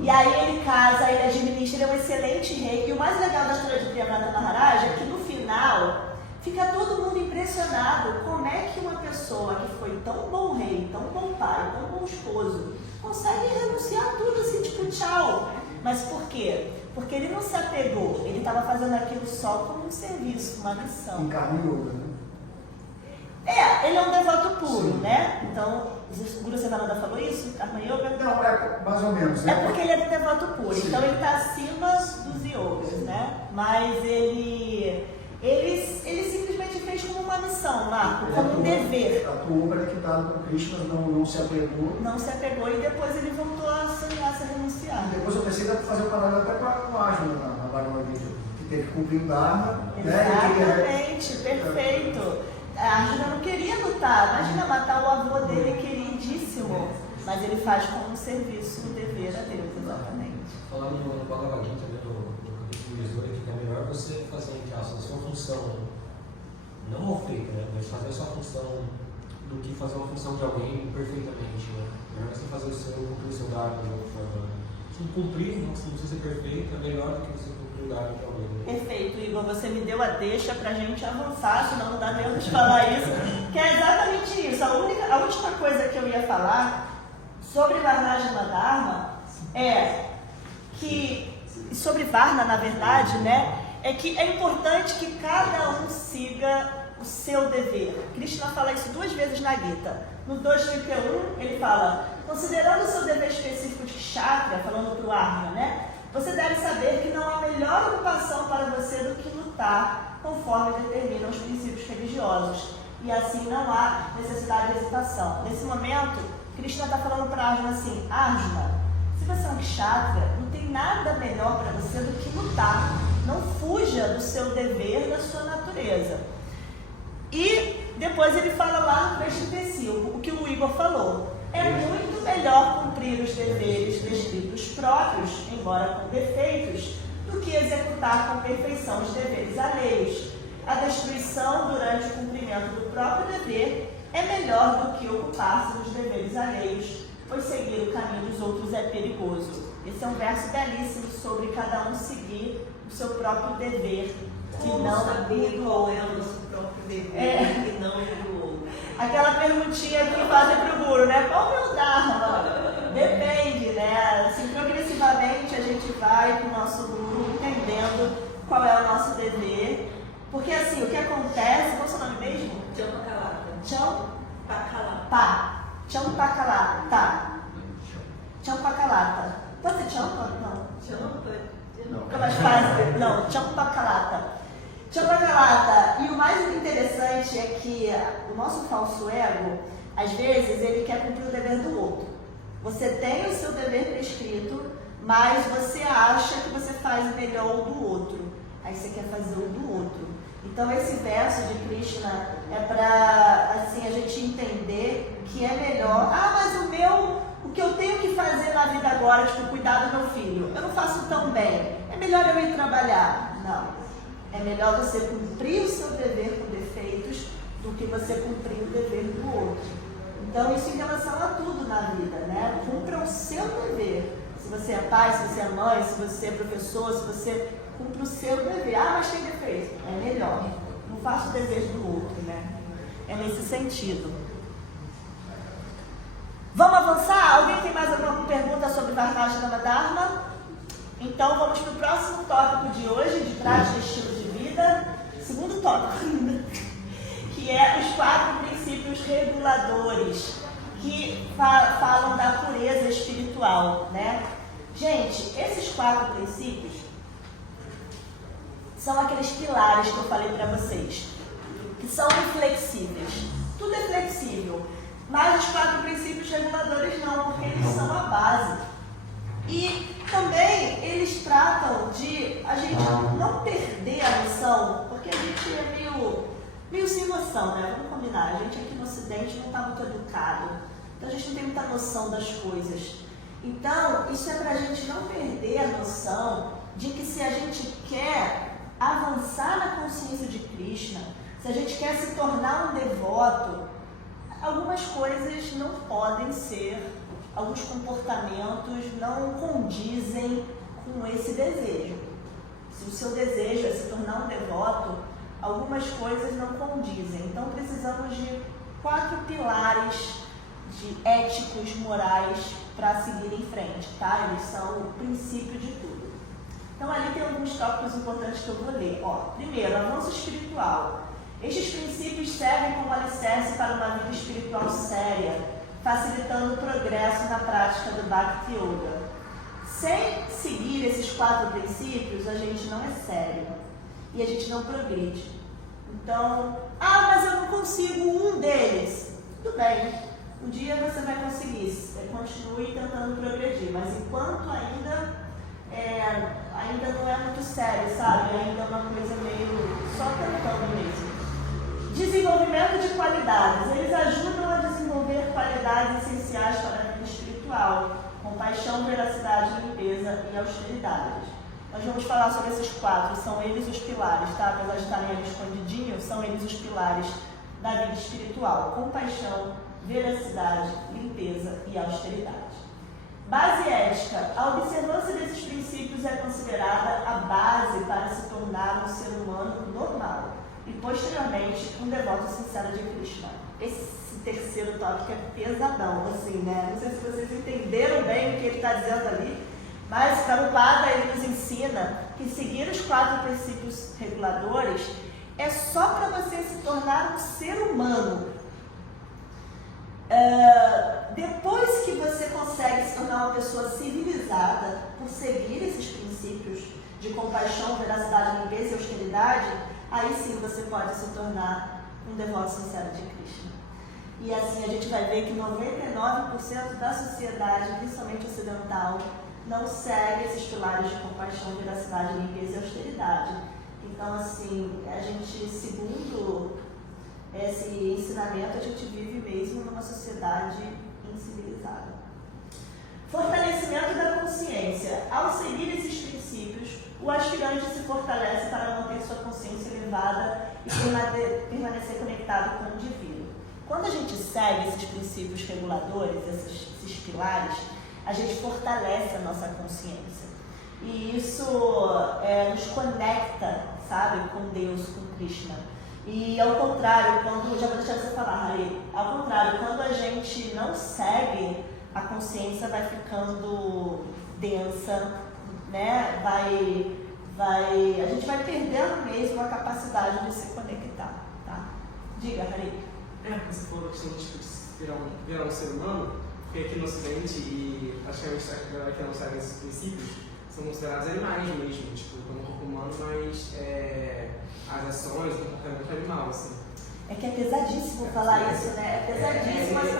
E aí ele casa, ele administra, ele é um excelente rei. E o mais legal da história de Priyavrata Maharaj é que no final fica todo mundo impressionado como é que uma pessoa que foi tão bom rei, tão bom pai, tão bom esposo, consegue renunciar a tudo assim, tipo, tchau. Mas por quê? Porque ele não se apegou, ele estava fazendo aquilo só como um serviço, uma missão. Encarna yoga, né? Ele é um devoto puro, sim, né? Então, o Guru Sivananda falou isso? Karma Yoga? Não, é mais ou menos. Né? É porque ele é um devoto puro, sim, então ele está acima dos yogas, né? Mas ele simplesmente fez como uma missão, Marco, como um dever. Atuou conectado com Krishna, não se apegou. Não se apegou e depois ele voltou a sannyasa, a renunciar. E depois eu pensei que fazer o paralelo até com a Arjuna na Bhagavad Gita, que teve que cumprir o Dharma. Exatamente, né? Perfeito. A Arjuna não queria lutar, imagina matar o avô dele queridíssimo, mas ele faz como um serviço, um dever a Deus, exatamente. Falando no Bhagavad Gita, no capítulo 18, que é melhor você fazer a sua função não mal feita, né? Mas fazer a sua função do que fazer uma função de alguém perfeitamente, né? Melhor você fazer o seu, cumprir o seu dado de alguma forma. Se cumprir, não precisa ser perfeito, é melhor do que você cumprir o dado de alguém. Perfeito, Igor, você me deu a deixa pra gente avançar, senão não dá tempo de falar isso, que é exatamente isso. A última coisa que eu ia falar sobre Varnashrama Dharma é que, sobre Varna, na verdade, né, é que é importante que cada um siga o seu dever. Krishna fala isso 2 vezes na Gita. No 2.31, ele fala, considerando o seu dever específico de kshatriya, falando para o Arjuna, né? Você deve saber que não há melhor ocupação para você do que lutar, conforme determinam os princípios religiosos. E assim não há necessidade de hesitação. Nesse momento, Krishna está falando para Arjuna assim, Arjuna, se você é um kshatriya, não tem nada melhor para você do que lutar. Não fuja do seu dever, da sua natureza. E depois ele fala lá no 3.35, o que o Igor falou. É muito melhor cumprir os deveres descritos próprios, embora com defeitos, do que executar com perfeição os deveres alheios. A destruição durante o cumprimento do próprio dever é melhor do que ocupar-se dos deveres alheios, pois seguir o caminho dos outros é perigoso. Esse é um verso belíssimo sobre cada um seguir o seu próprio dever, que não saber qual é o nosso próprio dever e não do outro. Aquela perguntinha que fazem para o guru, né? Qual é o Dharma? Depende, né? Assim, progressivamente a gente vai com o nosso guru entendendo qual é o nosso dever. Porque assim, o que acontece, qual é o seu nome mesmo? Champakalata. Pode ser Champa? Não. Fica mais fácil. Não, Champakalata. Champakalata. E o mais interessante é que o nosso falso ego, às vezes, ele quer cumprir o dever do outro. Você tem o seu dever prescrito, mas você acha que você faz melhor o do outro. Aí você quer fazer o do outro. Então esse verso de Krishna é para assim, a gente entender que é melhor. Mas o que eu tenho que fazer na vida agora, tipo, cuidar do meu filho, eu não faço tão bem. É melhor eu ir trabalhar. Não. É melhor você cumprir o seu dever com defeitos do que você cumprir o dever do outro. Então isso em relação a tudo na vida, né? Cumpra o seu dever. Se você é pai, se você é mãe, se você é professor, se você cumpre o seu dever. Mas tem defeito. É melhor. Não faça o dever do outro, né? É nesse sentido. Vamos avançar? Alguém tem mais alguma pergunta sobre Varnashrama Dharma? Então vamos para o próximo tópico de hoje, de prática e estilo de vida. Segundo tópico ainda, que é os 4 princípios reguladores, que falam da pureza espiritual, né? Gente, esses 4 princípios são aqueles pilares que eu falei para vocês, que são inflexíveis. Tudo é flexível, mas os 4 princípios reguladores não, porque eles são a base. E também eles tratam de a gente não perder a noção, porque a gente é meio sem noção, né? Vamos combinar, a gente aqui no Ocidente não está muito educado, então a gente não tem muita noção das coisas. Então, isso é para a gente não perder a noção de que se a gente quer avançar na consciência de Krishna, se a gente quer se tornar um devoto, algumas coisas não podem ser, alguns comportamentos não condizem com esse desejo. Se o seu desejo é se tornar um devoto, algumas coisas não condizem. Então precisamos de 4 pilares de éticos, morais para seguir em frente, tá? Eles são o princípio de tudo. Então ali tem alguns tópicos importantes que eu vou ler. Primeiro, avanço espiritual. Estes princípios servem como alicerce para uma vida espiritual séria, facilitando o progresso na prática do Bhakti Yoga. Sem seguir esses 4 princípios, a gente não é sério e a gente não progride. Então, mas eu não consigo um deles. Tudo bem, um dia você vai conseguir, continue tentando progredir, mas enquanto ainda não é muito sério, sabe? Ainda é uma coisa meio só tentando mesmo. Desenvolvimento de qualidades. Eles ajudam a desenvolver qualidades essenciais para a vida espiritual, compaixão, veracidade, limpeza e austeridade. Nós vamos falar sobre esses 4, são eles os pilares, tá? Apesar de estarem ali escondidinhos, são eles os pilares da vida espiritual: compaixão, veracidade, limpeza e austeridade. Base ética: a observância desses princípios é considerada a base para se tornar um ser humano normal e, posteriormente, um devoto sincero de Krishna. Esse terceiro tópico é pesadão, assim, né? Não sei se vocês entenderam bem o que ele está dizendo ali, mas Prabhupada, ele nos ensina que seguir os 4 princípios reguladores é só para você se tornar um ser humano. Depois que você consegue se tornar uma pessoa civilizada por seguir esses princípios de compaixão, veracidade, limpeza e austeridade, aí sim você pode se tornar um devoto sincero de Krishna. E assim a gente vai ver que 99% da sociedade, principalmente ocidental, não segue esses pilares de compaixão, veracidade, limpeza e austeridade. Então, assim, a gente, segundo esse ensinamento, a gente vive mesmo numa sociedade incivilizada. Fortalecimento da consciência. Ao seguir esses princípios, o aspirante se fortalece para manter sua consciência elevada e permanecer conectado com o divino. Quando a gente segue esses princípios reguladores, esses pilares, a gente fortalece a nossa consciência. E isso nos conecta, sabe, com Deus, com Krishna. E ao contrário, já vou deixar você falar, Hari, ao contrário, quando a gente não segue, a consciência vai ficando densa, né? A gente vai perdendo mesmo a capacidade de se conectar, tá? Diga, Hari. Você falou a questão de virar um ser humano, porque aqui no Ocidente, e praticamente a galera que não segue esses princípios, são considerados animais mesmo, tipo, como corpo humano, mas as ações, o comportamento animal, assim. É que é pesadíssimo falar isso, né? É pesadíssimo, mas é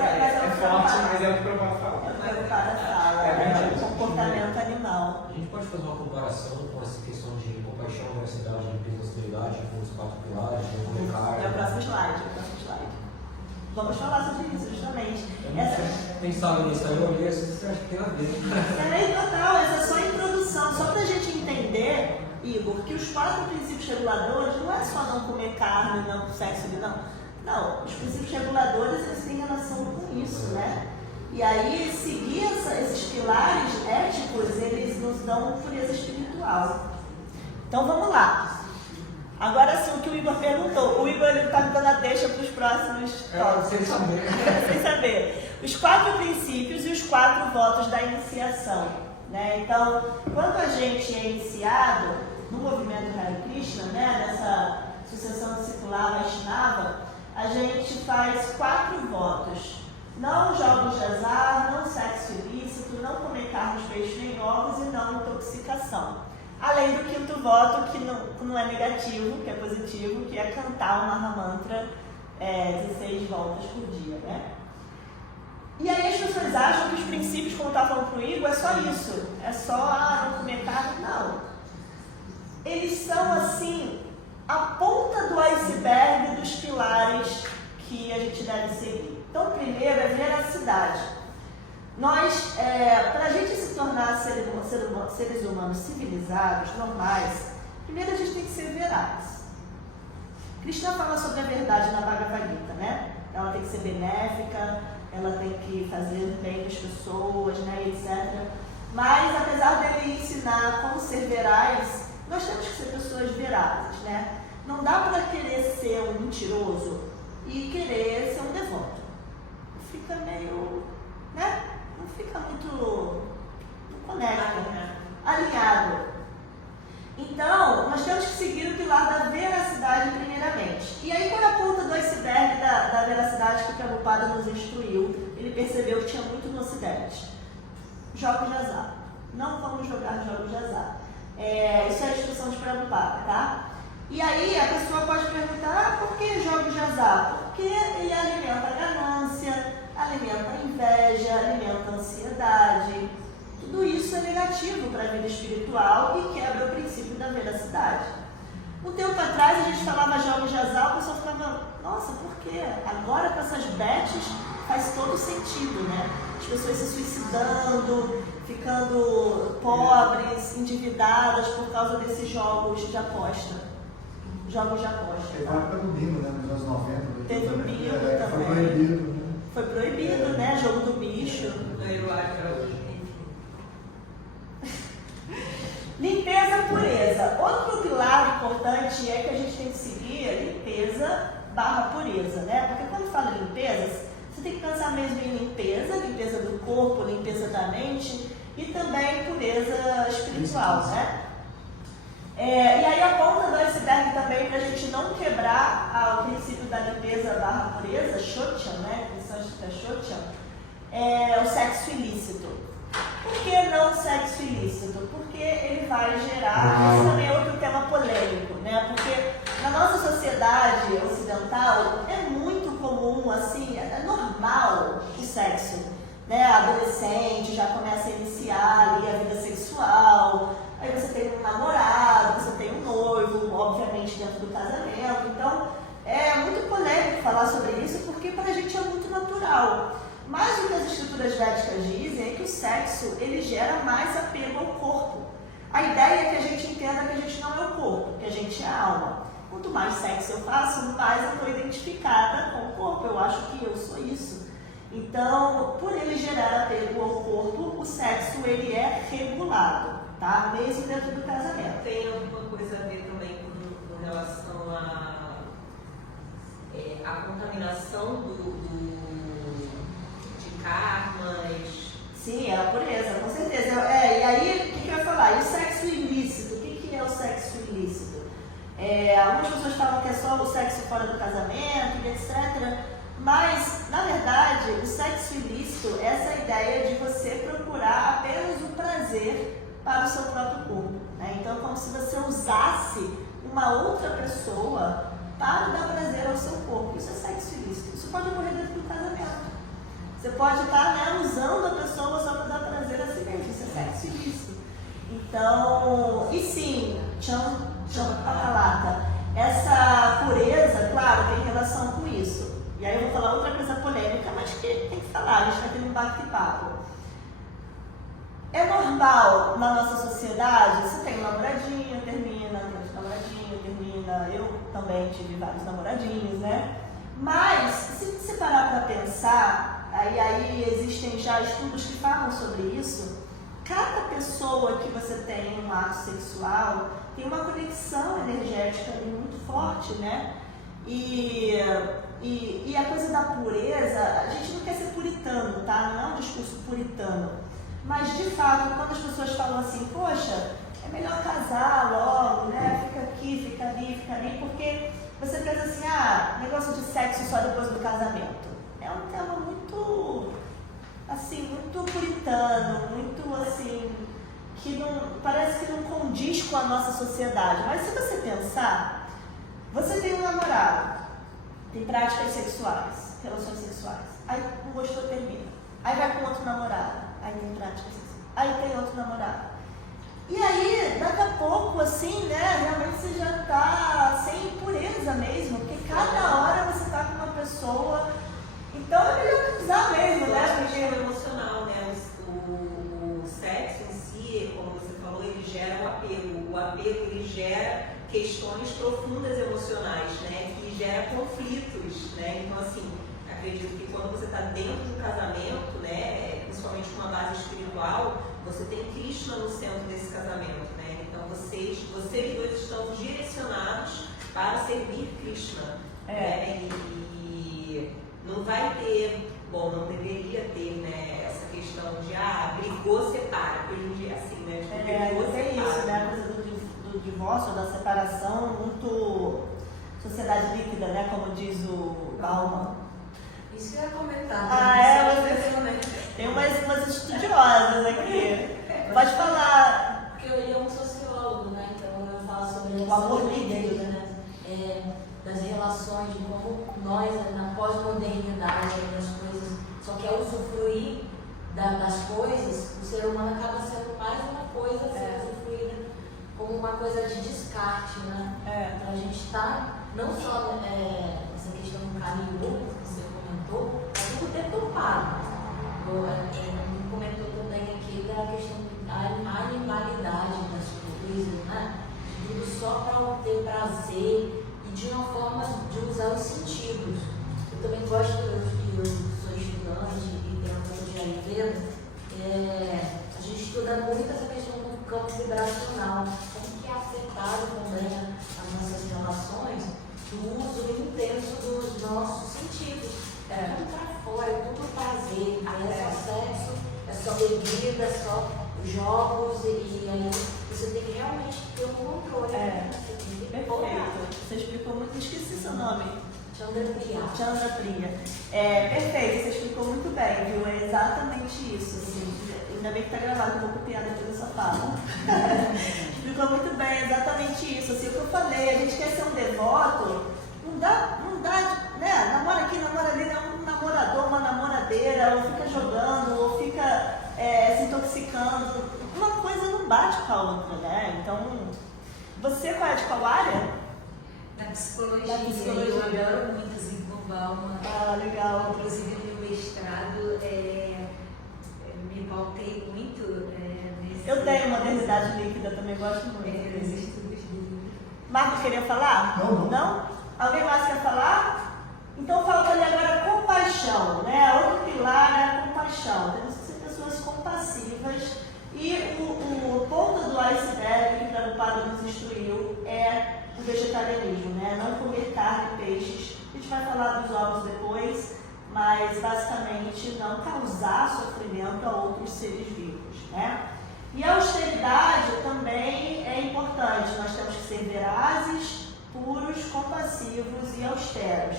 forte, mas é o que o Prabhupada fala. É o que o Prabhupada fala, é o comportamento animal. A gente pode fazer uma comparação com essa questão de compaixão, veracidade, limpeza e austeridade, com os 4 pilares, com o carne. É o próximo slide, Vamos falar sobre isso, justamente. Pensava nisso, aí eu olhei, você acha que tem a ver? É meio total, essa é só a introdução, só para a gente entender, Igor, que os 4 princípios reguladores não é só não comer carne, não sexo, não. Não, os princípios reguladores, eles têm relação com isso, né? E aí, seguir esses pilares éticos, eles nos dão pureza espiritual. Então, vamos lá. Agora sim, o que o Igor perguntou. O Igor está me dando a deixa para os próximos tópicos. Sem saber. Sem saber. Os 4 princípios e os 4 votos da iniciação. Né? Então, quando a gente é iniciado no movimento Hare Krishna, né? Nessa sucessão discipular Vaishnava, a gente faz 4 votos. Não jogos de azar, não sexo ilícito, não comer carnes, peixes nem ovos e não intoxicação. Além do 5º voto, que não é negativo, que é positivo, que é cantar o Mahamantra 16 voltas por dia, né? E aí as pessoas acham que os princípios, como está falando para o Igor, é só isso. É só não comer carne, não. Eles são, assim, a ponta do iceberg dos pilares que a gente deve seguir. Então, o primeiro é veracidade. Nós, para a gente se tornar seres humanos civilizados, normais, primeiro a gente tem que ser veraz. Krishna fala sobre a verdade na Bhagavad Gita, né? Ela tem que ser benéfica, ela tem que fazer bem das pessoas, né, etc. Mas, apesar dele ensinar como ser veraz, nós temos que ser pessoas verazes, né? Não dá para querer ser um mentiroso e querer ser um devoto. Fica meio, né? Não fica muito, não conecta, alinhado. Então, nós temos que seguir o pilar da veracidade primeiramente. E aí, qual é a ponta do iceberg da veracidade que o Prabhupada nos instruiu? Ele percebeu que tinha muito no Ocidente. Jogos de azar. Não vamos jogar jogos de azar. Isso é a instrução de Prabhupada, tá? E aí, a pessoa pode perguntar, por que jogos de azar? Porque ele alimenta a ganância, alimenta a inveja, alimenta a ansiedade. Tudo isso é negativo para a vida espiritual e quebra o princípio da veracidade. Um tempo atrás a gente falava jogos de azar, o pessoal ficava, nossa, por quê? Agora com essas bets faz todo sentido, né? As pessoas se suicidando, ficando pobres, endividadas por causa desses jogos de aposta. jogos de aposta. Teve a época do bingo, né, nos anos 90. Teve o bingo Foi também. proibido. Né? Foi proibido, né? Jogo do bicho. Eu acho que era hoje. Limpeza, pureza. Outro pilar importante é que a gente tem que seguir a limpeza / pureza, né? Porque quando fala limpeza, você tem que pensar mesmo em limpeza do corpo, limpeza da mente e também pureza espiritual, né? E aí a ponta do iceberg também, para a gente não quebrar o princípio da limpeza / pureza, Shotyam, né? Que é Shotyam, é o sexo ilícito. Por que não sexo ilícito? Porque ele vai gerar, esse também é outro tema polêmico, né? Porque na nossa sociedade ocidental é muito comum, assim, é normal o sexo, né? Adolescente já começa a iniciar ali a vida sexual, aí você tem um namorado, você tem um noivo, obviamente dentro do casamento, então é muito polêmico falar sobre isso porque pra gente é muito natural. Mas o que as escrituras védicas dizem é que o sexo, ele gera mais apego ao corpo. A ideia é que a gente entenda que a gente não é o corpo, que a gente é a alma. Quanto mais sexo eu faço, mais eu estou identificada com o corpo. Eu acho que eu sou isso. Então, por ele gerar apego ao corpo, o sexo, ele é regulado, tá? Mesmo dentro do casamento. Tem alguma coisa a ver também com relação à contaminação de karmas? Sim, é a pureza, com certeza. E aí, o que eu ia falar? E o sexo ilícito? O que é o sexo ilícito? Algumas pessoas falam que é só o sexo fora do casamento, etc. Mas, na verdade, o sexo ilícito é essa ideia de você procurar apenas o prazer para o seu próprio corpo, né? Então, é como se você usasse uma outra pessoa para dar prazer ao seu corpo. Isso é sexo ilícito. Isso pode ocorrer dentro do casamento. Você pode estar, né, usando a pessoa só para dar prazer a si mesmo. Isso é sexo ilícito. Então, e sim, Champatalata, essa pureza, claro, tem relação com isso. E aí eu vou falar outra coisa polêmica, mas que tem que falar, a gente vai ter um bate-papo. É normal na nossa sociedade, você tem um namoradinho, termina, tem outro namoradinho, termina. Eu também tive vários namoradinhos, né? Mas, se você parar para pensar, aí existem já estudos que falam sobre isso, cada pessoa que você tem um ato sexual tem uma conexão energética muito forte, né? E a coisa da pureza, a gente não quer ser puritano, tá? Não é um discurso puritano. Mas, de fato, quando as pessoas falam assim, poxa, é melhor casar logo, né? Fica aqui, fica ali, porque você pensa assim, negócio de sexo só depois do casamento. É um tema muito, assim, muito puritano, muito, assim, que não, parece que não condiz com a nossa sociedade. Mas se você pensar, você tem um namorado, tem práticas sexuais, relações sexuais, aí não gostou, termina. Aí vai com outro namorado, aí tem práticas sexuais, aí tem outro namorado. E aí, daqui a pouco, assim, né, realmente você já tá sem pureza mesmo, porque cada hora você tá com uma pessoa. Então é melhor usar mesmo, né? Porque é emocional, né? O sexo em si, como você falou, ele gera o apego. O apego, ele gera questões profundas emocionais, né? Que gera conflitos, né? Então, assim, acredito que quando você está dentro do casamento, né? Principalmente com uma base espiritual, você tem Krishna no centro desse casamento, né? Então, vocês dois estão direcionados para servir Krishna. Né? E não vai ter, não deveria ter, né, essa questão de, brigou, separa, porque hoje em dia é assim, né? Brigou, tem separa. isso, né? A coisa do divórcio, da separação, muito sociedade líquida, né? Como diz o Bauman. Isso que eu ia comentar. Tem umas estudiosas aqui. Pode falar. Porque ele é um sociólogo, né? Então eu falo sobre o amor líquido, né? Das relações, de como nós, na pós-modernidade, das coisas, só quer usufruir das coisas, o ser humano acaba sendo mais uma coisa a ser usufruída como uma coisa de descarte, né? Então a gente está, não só essa questão do caminho que você comentou, mas tudo deturpado. Ele comentou também aqui da questão da animalidade das coisas, né? Tudo só para obter prazer. de uma forma de usar os sentidos. Eu também gosto, eu sou estudante e terapeuta de Ayurveda, a gente estuda muito essa questão do campo vibracional, como que é afetado também as nossas relações do uso intenso dos nossos sentidos. É tudo pra fora, é tudo prazer, é só sexo, é só bebida, é só jogos, e aí você tem que realmente ter um controle. Você tem que Perfeito. Você explicou muito, esqueci seu nome. Chandra Priya. Perfeito, você explicou muito bem, viu? É exatamente isso, assim. Ainda bem que tá gravado, eu vou copiar depois dessa fala. Explicou muito bem, exatamente isso. Assim, o que eu falei, a gente quer ser um devoto, não dá, né? Namora aqui, namora ali, é um namorador, uma namoradeira, ou fica jogando, ou fica se intoxicando. Uma coisa não bate com a outra, né? Então, você qual é de qual área? Da psicologia. Da psicologia. Eu adoro muito Zygmunt Bauman. Legal. Inclusive no meu mestrado, me pautei muito nesse... Eu tenho modernidade líquida, também gosto muito. Nos estudos dele. Marcos, queria falar? Não. Alguém mais quer falar? Então falta ali agora compaixão, né? Outro pilar é a compaixão. Temos que ser pessoas compassivas. E o ponto do iceberg que Prabhupada nos instruiu é o vegetarianismo, né? Não comer carne e peixes. A gente vai falar dos ovos depois, mas basicamente não causar sofrimento a outros seres vivos, né? E a austeridade também é importante. Nós temos que ser verazes, puros, compassivos e austeros.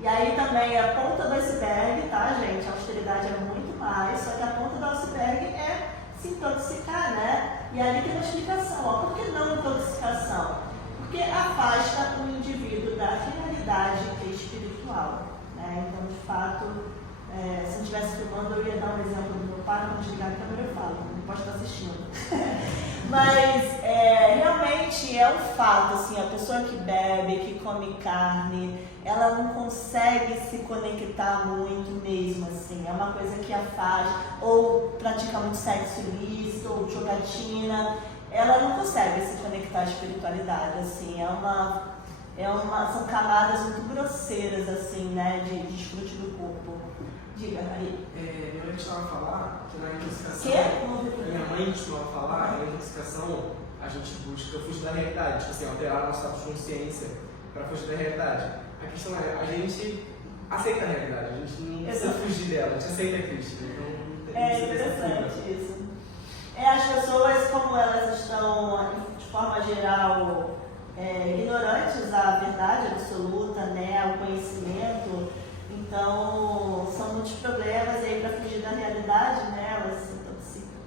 E aí também a ponta do iceberg, tá, gente? A austeridade é muito mais, só que a ponta do iceberg é se intoxicar, né? E ali tem uma explicação, ó. Por que não intoxicação? Porque afasta o indivíduo da finalidade espiritual, né? Então, de fato, se eu estivesse filmando, eu ia dar um exemplo do meu pai, quando desligar a câmera eu falo, não pode estar assistindo. Mas realmente é um fato, assim, a pessoa que bebe, que come carne, ela não consegue se conectar muito mesmo, assim, é uma coisa que afasta, ou pratica muito sexo ilícito, ou jogatina, ela não consegue se conectar à espiritualidade, assim, são camadas muito grosseiras, assim, né, de desfrute do corpo. Diga, aí. Minha mãe costumava falar que na intoxicação. Minha mãe costumava falar que na intoxicação a gente busca fugir da realidade, tipo assim, alterar nosso estado de consciência para fugir da realidade. A questão é, a gente aceita a realidade, a gente não precisa fugir dela, a gente aceita Cristo. Então, é interessante isso. As pessoas, como elas estão, de forma geral, ignorantes à verdade absoluta, né, ao conhecimento, então são muitos problemas, e aí para fugir da realidade, né, elas se intoxicam.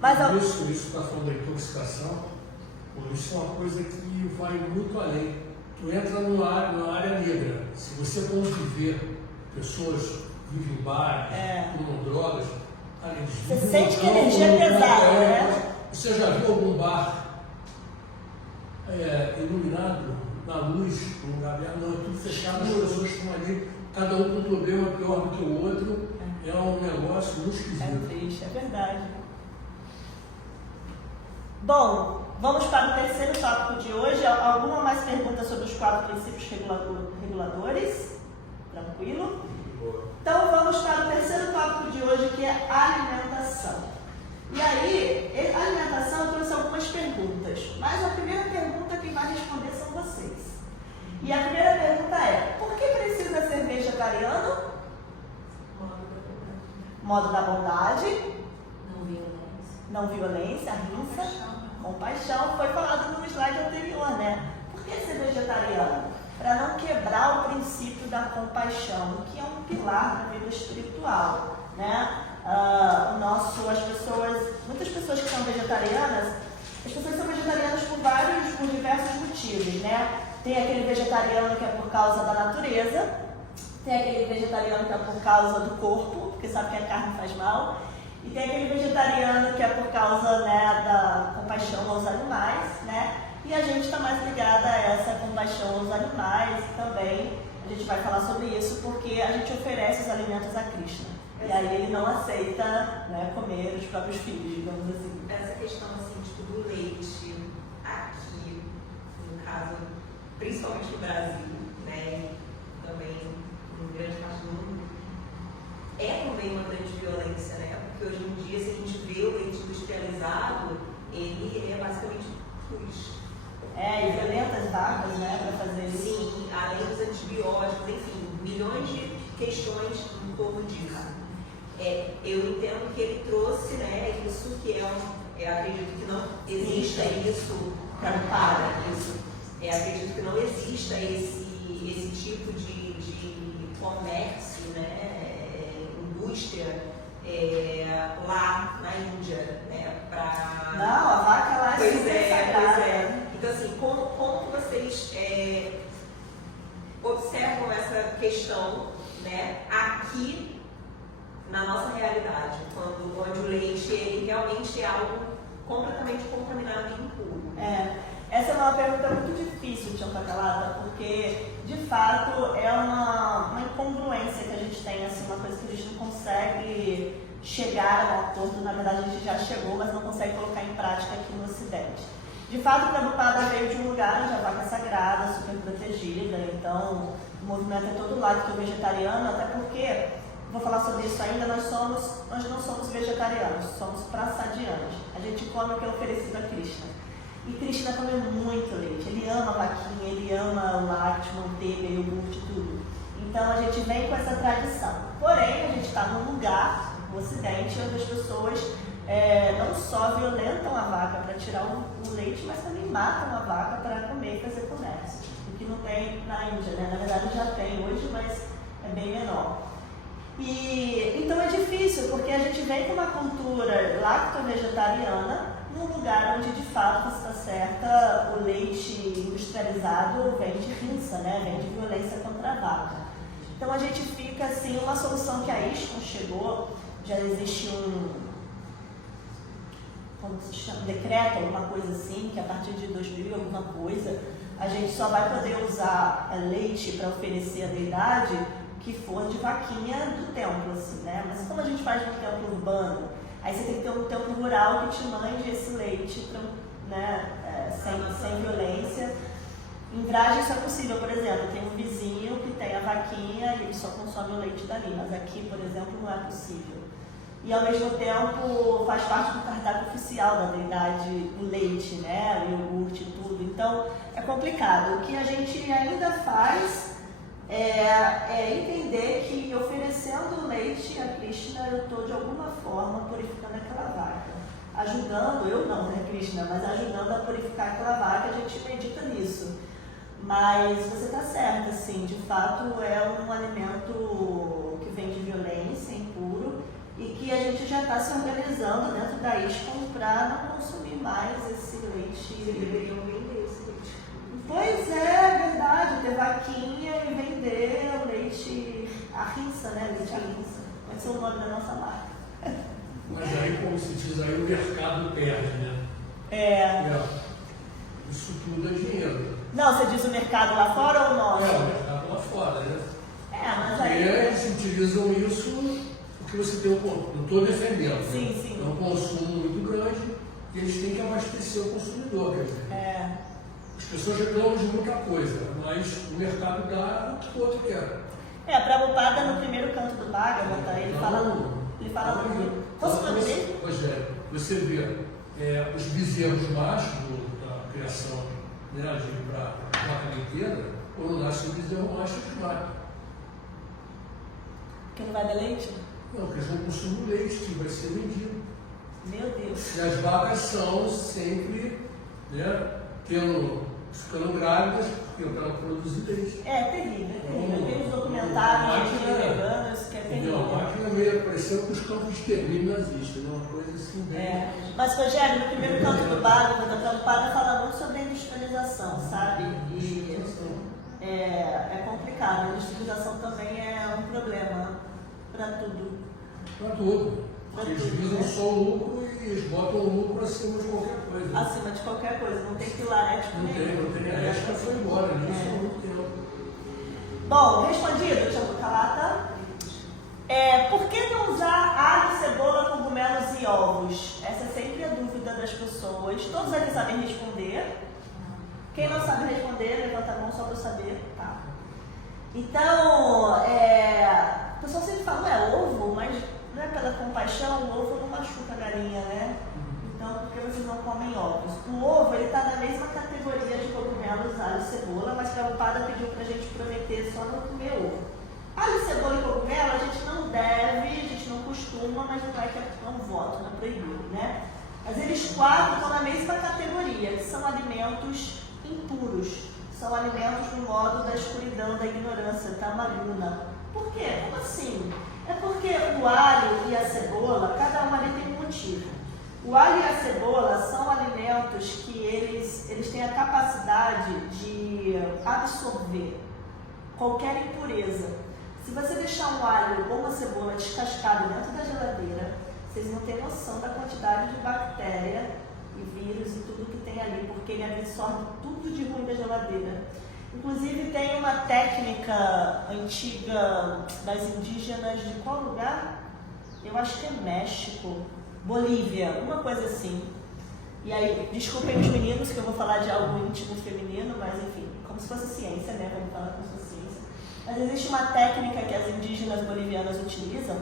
Mas Isso está falando da intoxicação, isso é uma coisa que vai muito além. Tu entra na área negra. Se você conviver, pessoas vivem em bares, tomam drogas, eles você sente que a energia é pesada, né? Você já viu algum bar iluminado, na luz, num lugar aberto? Não, é tudo fechado, as pessoas estão ali, cada um com um problema pior do que o outro. É um negócio muito esquisito. É triste, é verdade. Bom, vamos para o terceiro tópico de hoje. Alguma mais pergunta sobre os 4 princípios reguladores? Tranquilo? Então vamos para o terceiro tópico de hoje, que é alimentação. E aí, a alimentação, eu trouxe algumas perguntas, mas a primeira pergunta quem vai responder são vocês. E a primeira pergunta é: por que precisa ser vegetariano? Modo da bondade. Não violência, ahimsa, compaixão. Foi falado no slide anterior, né? Por que ser vegetariano? Para não quebrar o princípio da compaixão, que é um pilar da vida espiritual, né? Muitas pessoas que são vegetarianas, as pessoas são vegetarianas por diversos motivos, né? Tem aquele vegetariano que é por causa da natureza, tem aquele vegetariano que é por causa do corpo, porque sabe que a carne faz mal, e tem aquele vegetariano que é por causa, né, da compaixão aos animais, né? E a gente está mais ligada a essa compaixão aos animais também. A gente vai falar sobre isso porque a gente oferece os alimentos a Krishna. E aí ele não aceita, né, comer os próprios filhos, digamos assim. Essa questão assim, tipo, do leite, aqui, no caso, principalmente no Brasil, né, e também em grande parte do mundo, é também uma grande violência, né? Porque hoje em dia, se a gente vê o leite industrializado, ele é basicamente luz. E violenta as vacas, né, para fazer isso. Sim, além dos antibióticos, enfim, milhões de questões em torno disso. Eu entendo que ele trouxe, né, isso que eu acredito que não exista isso para isso. Acredito que não exista esse tipo de comércio, né, indústria lá na Índia, né, para... Não, a vaca lá é super sagrada. Então, assim, como que vocês observam essa questão, né, aqui na nossa realidade, onde o leite ele realmente é algo completamente contaminado e impuro? Essa é uma pergunta muito difícil, Tia Calata, porque de fato é uma incongruência que a gente tem, assim, uma coisa que a gente não consegue chegar ao acordo. Na verdade, a gente já chegou, mas não consegue colocar em prática aqui no Ocidente. De fato, o Prabhupada veio de um lugar onde a vaca é sagrada, super protegida, então o movimento é todo lacto-vegetariano, até porque, vou falar sobre isso ainda, nós não somos vegetarianos, somos prasadianos. A gente come o que é oferecido a Krishna. E Krishna come muito leite, ele ama a vaquinha, ele ama o lácteo, manteiga, iogurte, tudo. Então a gente vem com essa tradição. Porém, a gente está num lugar, no Ocidente, onde as pessoas não só violentam a vaca para tirar o leite, mas também matam a vaca para comer e fazer comércio. O que não tem na Índia, né? Na verdade já tem hoje, mas é bem menor. E então é difícil, porque a gente vem com uma cultura lacto-vegetariana num lugar onde de fato está certa, o leite industrializado vem de rinça, né? Vem de violência contra a vaca. Então a gente fica assim, uma solução que a ISKCON chegou, já existe como se chama, decreto, alguma coisa assim, que a partir de 2000 alguma coisa, a gente só vai poder usar leite para oferecer a deidade que for de vaquinha do templo, assim, né? Mas como a gente faz no templo urbano, aí você tem que ter um templo rural que te mande esse leite, né, sem violência. Em Vraja isso é possível, por exemplo, tem um vizinho que tem a vaquinha e ele só consome o leite dali, mas aqui, por exemplo, não é possível. E ao mesmo tempo faz parte do cardápio oficial da deidade o leite, né, o iogurte e tudo. Então é complicado. O que a gente ainda faz é entender que oferecendo leite a Krishna eu estou de alguma forma purificando aquela vaca. Ajudando, eu não, né, Krishna, mas ajudando a purificar aquela vaca, a gente medita nisso. Mas você está certa, assim, de fato é um alimento que vem de violência, impuro, e que a gente já está se organizando dentro da ISKCON para não consumir mais esse leite. Deveriam vender esse leite. Pois é verdade, ter vaquinha e vender o leite arrinça, né? Leite arrinça. Pode ser o nome da nossa marca. Mas aí, como se diz aí, o mercado perde, né? Isso tudo é dinheiro. Não, você diz o mercado lá fora ou o nosso? O mercado lá fora, né? Mas aí... E eles utilizam isso porque você tem não estou defendendo. Sim, né? sim. É um consumo muito grande e eles têm que abastecer o consumidor, quer dizer. As pessoas reclamam de muita coisa, mas o mercado dá o que o outro quer. Prabhupada no primeiro canto do Bhagavata, ele fala muito. Posso falar dele? Pois é, você vê os bezerros machos da criação, né, para a vaca leiteira, quando nasce o bezerro macho, eles matam. Que não vai dar leite? Não, porque eles não consumem leite que vai ser vendido. Meu Deus. E as vacas são sempre, né, ficando grávidas, porque para produzir leite. É terrível. Tem uns documentários de veganos que é terrível. Não, a máquina meio pareceu com os campos de extermínio nazistas, né? Uma coisa assim bem... Mas, Rogério, no primeiro canto do Bhagavata, a Prabhupada fala muito sobre a industrialização, sabe? E é complicado. A industrialização também é um problema para tudo. Para tudo. Eles visam só o lucro e eles botam o lucro acima de qualquer coisa. Acima de qualquer coisa, não tem pilar ético nenhum. Não tem. A ética foi embora nisso há muito tempo. Bom, respondido, Tia Calata. Por que não usar alho, cebola, cogumelos e ovos? Essa é sempre a dúvida das pessoas. Todos aqui sabem responder. Quem não sabe responder, levanta a mão só para eu saber. Tá. Então, o pessoal sempre fala, não é ovo, mas não é pela compaixão, o ovo não machuca a galinha, né? Então, por que vocês não comem ovos? O ovo, ele está na mesma categoria de cogumelos, alho e cebola, mas que a Prabhupada pediu para a gente prometer só não comer ovo. Alho, cebola e cogumelo a gente não deve, a gente não costuma, mas não é que é um voto, não é proibido, né? Mas eles 4 estão na mesma categoria, que são alimentos impuros. São alimentos no modo da escuridão, da ignorância, da maluna. Por quê? Como assim? É porque o alho e a cebola, cada um ali tem um motivo. O alho e a cebola são alimentos que eles têm a capacidade de absorver qualquer impureza. Se você deixar um alho ou uma cebola descascado dentro da geladeira, vocês não têm noção da quantidade de bactéria e vírus e tudo que tem ali, porque ele absorve tudo de ruim da geladeira. Inclusive tem uma técnica antiga das indígenas de qual lugar? Eu acho que é México, Bolívia, uma coisa assim. E aí, desculpem os meninos que eu vou falar de algo íntimo feminino, mas enfim, como se fosse ciência, né? Vamos falar como se fosse ciência. Mas existe uma técnica que as indígenas bolivianas utilizam,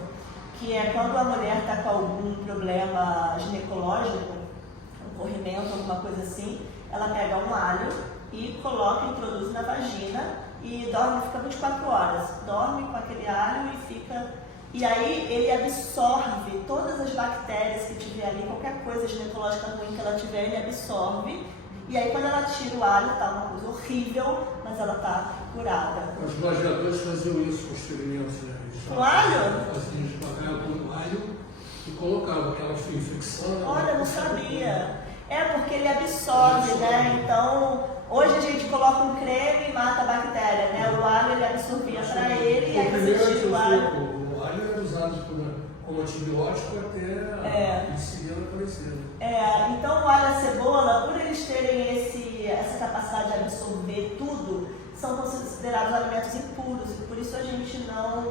que é quando a mulher está com algum problema ginecológico, um corrimento, alguma coisa assim, ela pega um alho e coloca, introduz na vagina e dorme, fica 24 horas. Dorme com aquele alho e fica... E aí ele absorve todas as bactérias que tiver ali, qualquer coisa ginecológica ruim que ela tiver, ele absorve. E aí quando ela tira o alho, tá uma coisa horrível, mas ela tá curada. Os gladiadores faziam isso com os ferimentos, né? Com alho? Eles pagavam alho e colocavam aquela infecção. Olha, não sabia. É porque ele absorve, né? Então, hoje a gente coloca um creme e mata a bactéria, né? O alho ele absorvia para ele e aí você tira o alho. O alho era usado como antibiótico até a penicilina aparecer. Então o alho e a cebola, por eles terem essa capacidade de absorver tudo, são considerados alimentos impuros e por isso a gente não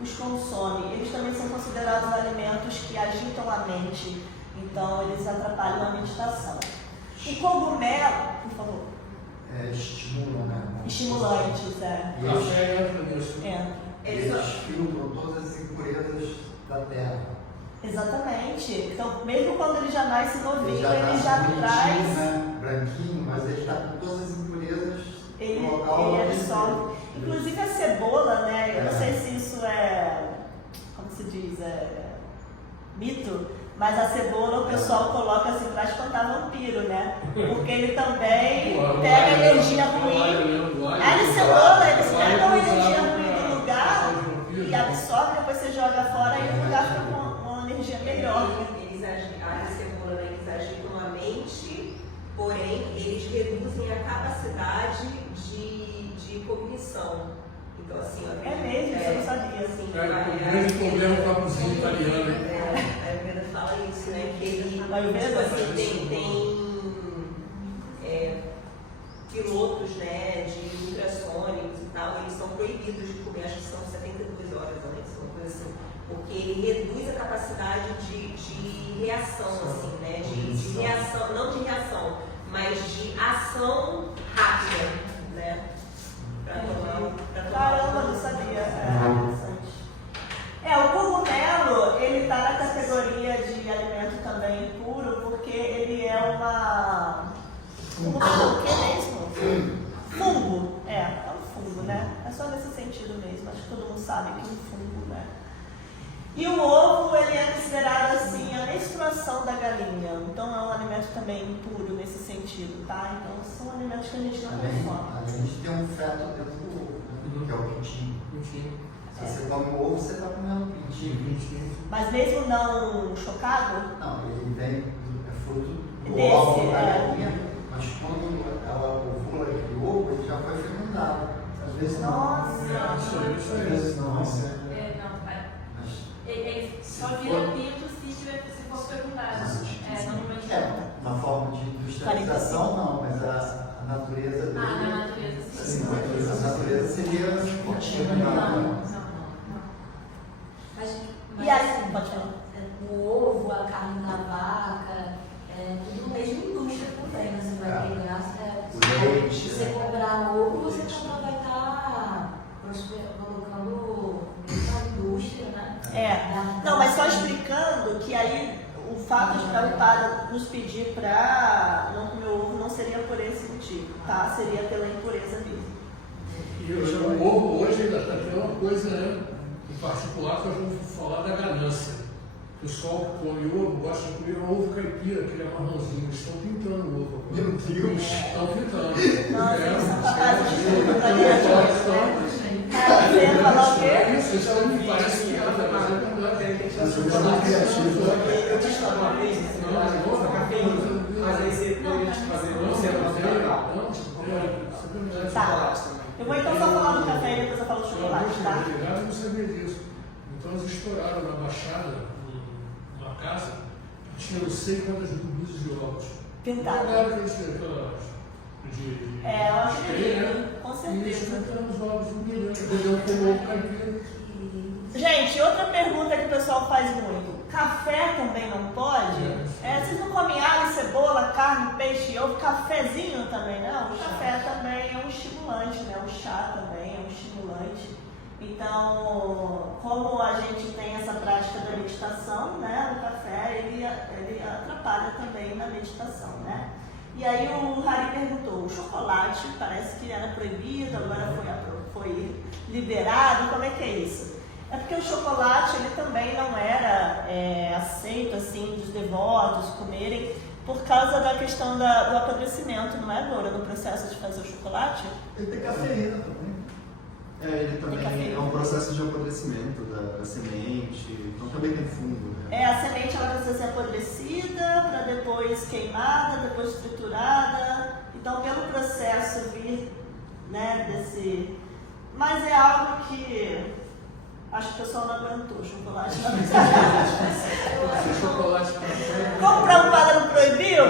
os consome. Eles também são considerados alimentos que agitam a mente, então eles atrapalham a meditação. O cogumelo, por favor. Estimulam, né? Estimulantes, O café entra nisso. Eles filtram todas as impurezas da terra. Exatamente. Então, mesmo quando ele já nasce novinho, ele já bonitinho, traz. Né? Branquinho, mas ele está com todas as impurezas Ele no local. absorve. Inclusive a cebola, né? Eu não sei se isso como se diz, mito, mas a cebola o pessoal coloca assim para espantar vampiro, né? Porque ele também pega energia ruim. Alho e cebola, eles pegam a energia ruim do lugar e absorve, depois você joga fora e o lugar fica com uma energia melhor. Eles a cebola, né, eles agitam a mente, porém eles reduzem a capacidade de cognição. Então, assim, É mesmo, isso eu não sabia. Assim, O grande problema com a cozinha italiana. A Ayurveda fala isso, né? Que ele Ayurveda? tipo assim, tem pilotos, né, de ultrassônicos e tal, eles são proibidos de comer, acho que são 72 horas antes, uma coisa assim, porque ele reduz a capacidade de reação, assim, né, de reação, não de reação, mas de ação rápida, né, pra tomar. Caramba, não sabia. Interessante. O cogumelo, ele está na categoria de alimento também puro, porque ele é o que mesmo? Fungo. É um fungo, né? É só nesse sentido mesmo. Acho que todo mundo sabe que é um fungo, né? E o ovo, ele é considerado assim a menstruação da galinha. Então é um alimento também impuro nesse sentido, tá? Então são alimentos que a gente não consome. Além de ter um feto dentro do ovo, né? Que é o pintinho. Se você come o ovo, você está comendo pintinho. Mas mesmo não chocado? Não, ele vem, é fruto do Desse, ovo da galinha, mas quando ela ovula aquele ovo, ele já foi fermentado. Às vezes não. Nossa! Às vezes não. Não, vai. Ele só vira pinto se for perguntado. Normalmente não. Na forma de industrialização não, mas a natureza dele. Na natureza sim. A natureza seria esportiva. Não. Mas assim, o ovo, a carne da vaca, tudo mesmo indústria também, você vai pegar. O leite, aí o fato de Prabhupada nos pedir para não comer ovo não seria por esse motivo, tá? Seria pela impureza mesmo. E o ovo hoje ainda tem uma coisa, né, em particular, que eu vou falar da ganância. O pessoal que come ovo gosta de comer ovo caipira, aquele marronzinho. Eles estão pintando o ovo. Meu Deus! Estão pintando. Nossa, eles são capazes de tudo pra Então, você ia falar o quê? isso me parece que ela vai fazer Eu te estava uma vez, cafeína, mas aí você poderia fazer Tá. Eu vou então só falar do café e depois eu falo do chocolate, tá? Eu não sabia disso. Então eles estouraram na Baixada, numa casa, que tinha não sei quantas dúzias de ovos. Pintado. Não era aqueles eu acho que com E eles certeza. pintaram os ovos no milhão. Entendeu? Com ovo caipira. Gente, outra pergunta que o pessoal faz muito. Café também não pode? Vocês não comem alho, cebola, carne, peixe, ovo, cafezinho também não? O café também é um estimulante, né? O chá também é um estimulante. Então, como a gente tem essa prática da meditação, né? O café, ele atrapalha também na meditação, né? E aí o Hari perguntou, o chocolate parece que era proibido, agora foi liberado, como é que é isso? É porque o chocolate ele também não era aceito assim dos devotos comerem por causa da questão do apodrecimento, não é, Dora, no processo de fazer o chocolate? Ele tem cafeína também. Ele também é um processo de apodrecimento da semente, então também tem fungo. Né? A semente ela precisa ser apodrecida, para depois queimada, depois triturada. Então, pelo processo vir, né, desse... Mas é algo que acho que o pessoal não aguentou, chocolate. Chocolate. Como o Prabhupada não proibiu?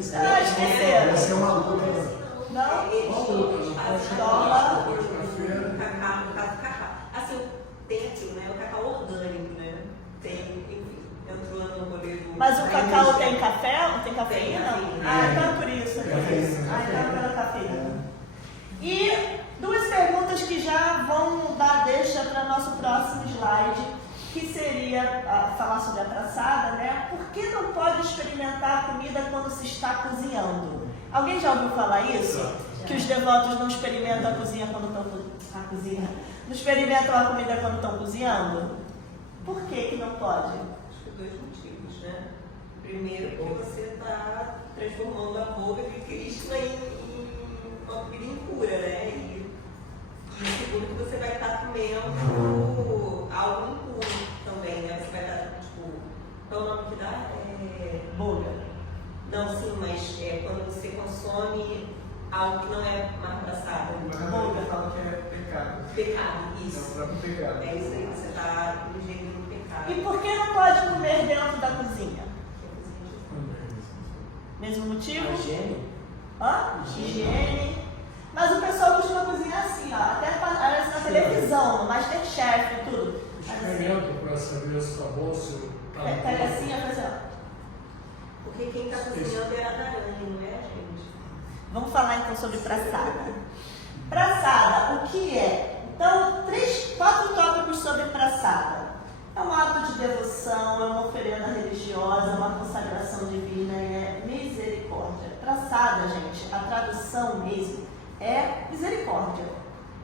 Esqueceram. Essa é uma luta. Não? Toma. Cacau, no caso do cacau. Assim, tem aquilo, né? O cacau orgânico, né? Tem, enfim, entrou no rolê do... Mas o cacau tem café? Não tem cafeína? Tem. Então é por isso. Então é pela cafeína. E duas perguntas que já vão dar deixa para nosso próximo slide, que seria falar sobre a traçada, né? Por que não pode experimentar a comida quando se está cozinhando? Alguém já ouviu falar isso? Que os devotos não experimentam a cozinha quando estão não experimentam a comida quando estão cozinhando? Por que não pode? Acho que dois motivos, né? Primeiro, que você está transformando a boca de Krishna em uma comida impura, né? E segundo, que você vai estar comendo algo impuro também, né? Você vai estar, tipo, qual é o nome que dá? Boga. Não, sim, mas quando você consome algo que não é marcaçado. Boga fala que é pecado. Pecado, isso. É o próprio pecado. É isso aí, você está ingerindo um pecado. E por que não pode comer dentro da cozinha? Mesmo motivo? Higiene. Higiene. Mas o pessoal costuma cozinhar assim, ó. Até parece na televisão, no Masterchef e tudo. Experimento para saber se está bom, se está bom. Pega assim, ó, faz assim, ó. Porque quem está cozinhando é a Dharani, não é a gente? Vamos falar então sobre praçada. Praçada, o que é? Então, 4 tópicos sobre praçada. É um ato de devoção, é uma oferenda religiosa, uma consagração divina e é misericórdia. Praçada, gente, a tradução mesmo é misericórdia.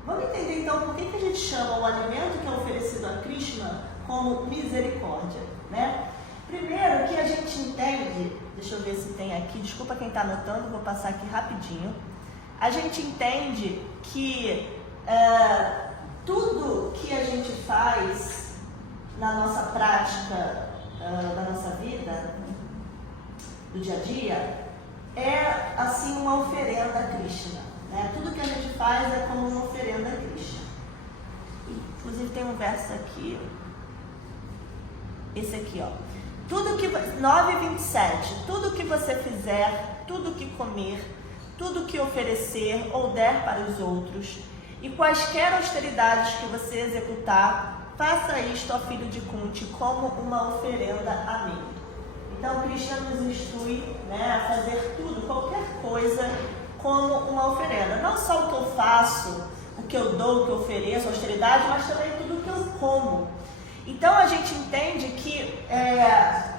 Vamos entender então por que a gente chama o alimento que é oferecido a Krishna como misericórdia, né? Primeiro que a gente entende, deixa eu ver se tem aqui, desculpa quem está anotando, vou passar aqui rapidinho. A gente entende que tudo que a gente faz na nossa prática, da nossa vida, do dia a dia, é assim uma oferenda a Krishna. Né? Tudo que a gente faz é como uma oferenda a Krishna. Inclusive tem um verso aqui, esse aqui, ó. 9:27, tudo que você fizer, tudo que comer, tudo que oferecer ou der para os outros, e quaisquer austeridades que você executar, faça isto ao filho de Kunti como uma oferenda a mim. Então Krishna nos instrui, né, a fazer tudo, qualquer coisa, como uma oferenda. Não só o que eu faço, o que eu dou, o que eu ofereço, a austeridade, mas também tudo o que eu como. Então a gente entende que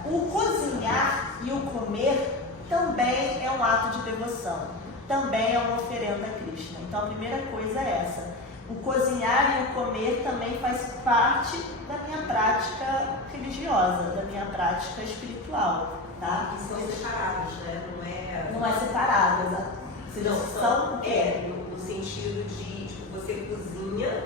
o cozinhar e o comer também é um ato de devoção, também é uma oferenda a Krishna. Então a primeira coisa é essa. O cozinhar e o comer também faz parte da minha prática religiosa, da minha prática espiritual, tá? E são separados, né? Não é separado, exato. São o quê? No sentido de, tipo, você cozinha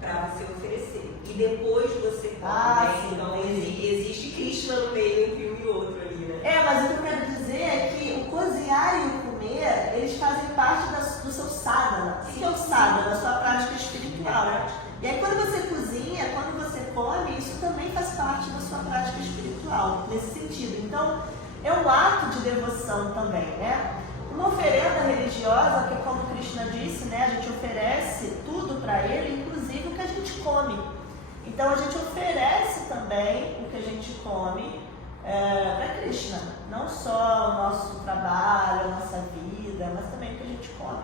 para você oferecer. E depois você come, né? Sim, então existe Krishna no meio entre um e outro ali, né? Mas o que eu quero dizer é que o cozinhar e o comer, eles fazem parte do seu sadhana. O que é o sadhana? Da sua prática espiritual. E aí quando você cozinha, quando você come, isso também faz parte da sua prática espiritual, nesse sentido. Então, é um ato de devoção também, né? Uma oferenda religiosa, que como Krishna disse, né, a gente oferece tudo para ele, inclusive o que a gente come. Então a gente oferece também o que a gente come para Krishna, não só o nosso trabalho, a nossa vida, mas também o que a gente come.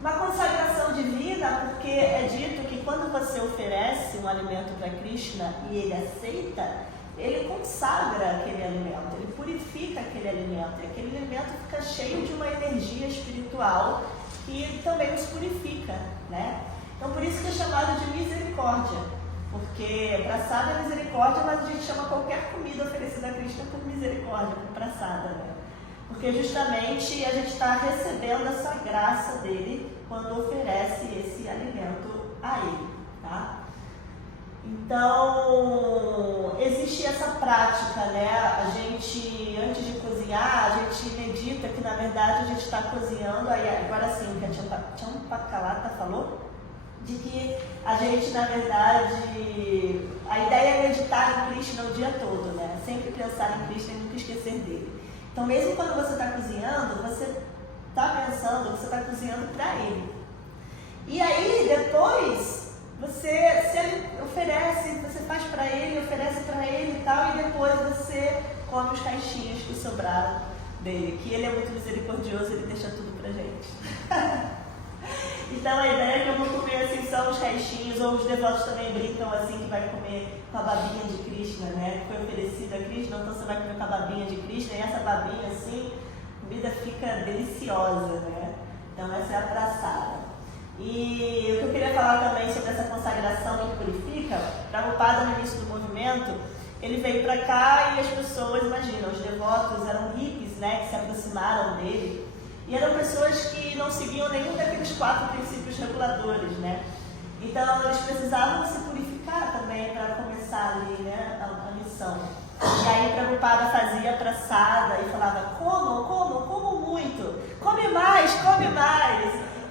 Uma consagração de vida, porque é dito que quando você oferece um alimento para Krishna e ele aceita, ele consagra aquele alimento, ele purifica aquele alimento, e aquele alimento fica cheio de uma energia espiritual que também nos purifica, né? Então por isso que é chamado de misericórdia, porque prasada é misericórdia, mas a gente chama qualquer comida oferecida a Krishna por misericórdia, por prasada, né? Porque justamente a gente está recebendo essa graça dele quando oferece esse alimento a ele, tá? Então, existe essa prática, né? A gente, antes de cozinhar, a gente medita que, na verdade, a gente está cozinhando, aí agora sim, o que a Champakalata falou, de que a gente, na verdade, a ideia é meditar em Krishna o dia todo, né? Sempre pensar em Krishna e nunca esquecer dele. Então, mesmo quando você está cozinhando, você está pensando que você está cozinhando para ele. E aí, depois, você se oferece, você faz para ele, oferece para ele e tal, e depois você come os caixinhos que sobraram dele, que ele é muito misericordioso, ele deixa tudo pra gente. Então a ideia é que eu vou comer assim só os caixinhos, ou os devotos também brincam assim que vai comer com a babinha de Krishna, né? Que foi oferecida a Krishna, então você vai comer com a babinha de Krishna, e essa babinha assim, a comida fica deliciosa, né? Então essa é a prasada. E o que eu queria falar também sobre essa consagração que purifica, Prabhupada no início do movimento, ele veio para cá e as pessoas, imagina, os devotos eram hippies, né, que se aproximaram dele, e eram pessoas que não seguiam nenhum daqueles 4 princípios reguladores, né? Então eles precisavam se purificar também para começar ali, né, a missão. E aí Prabhupada fazia prasada e falava, comam muito, come mais.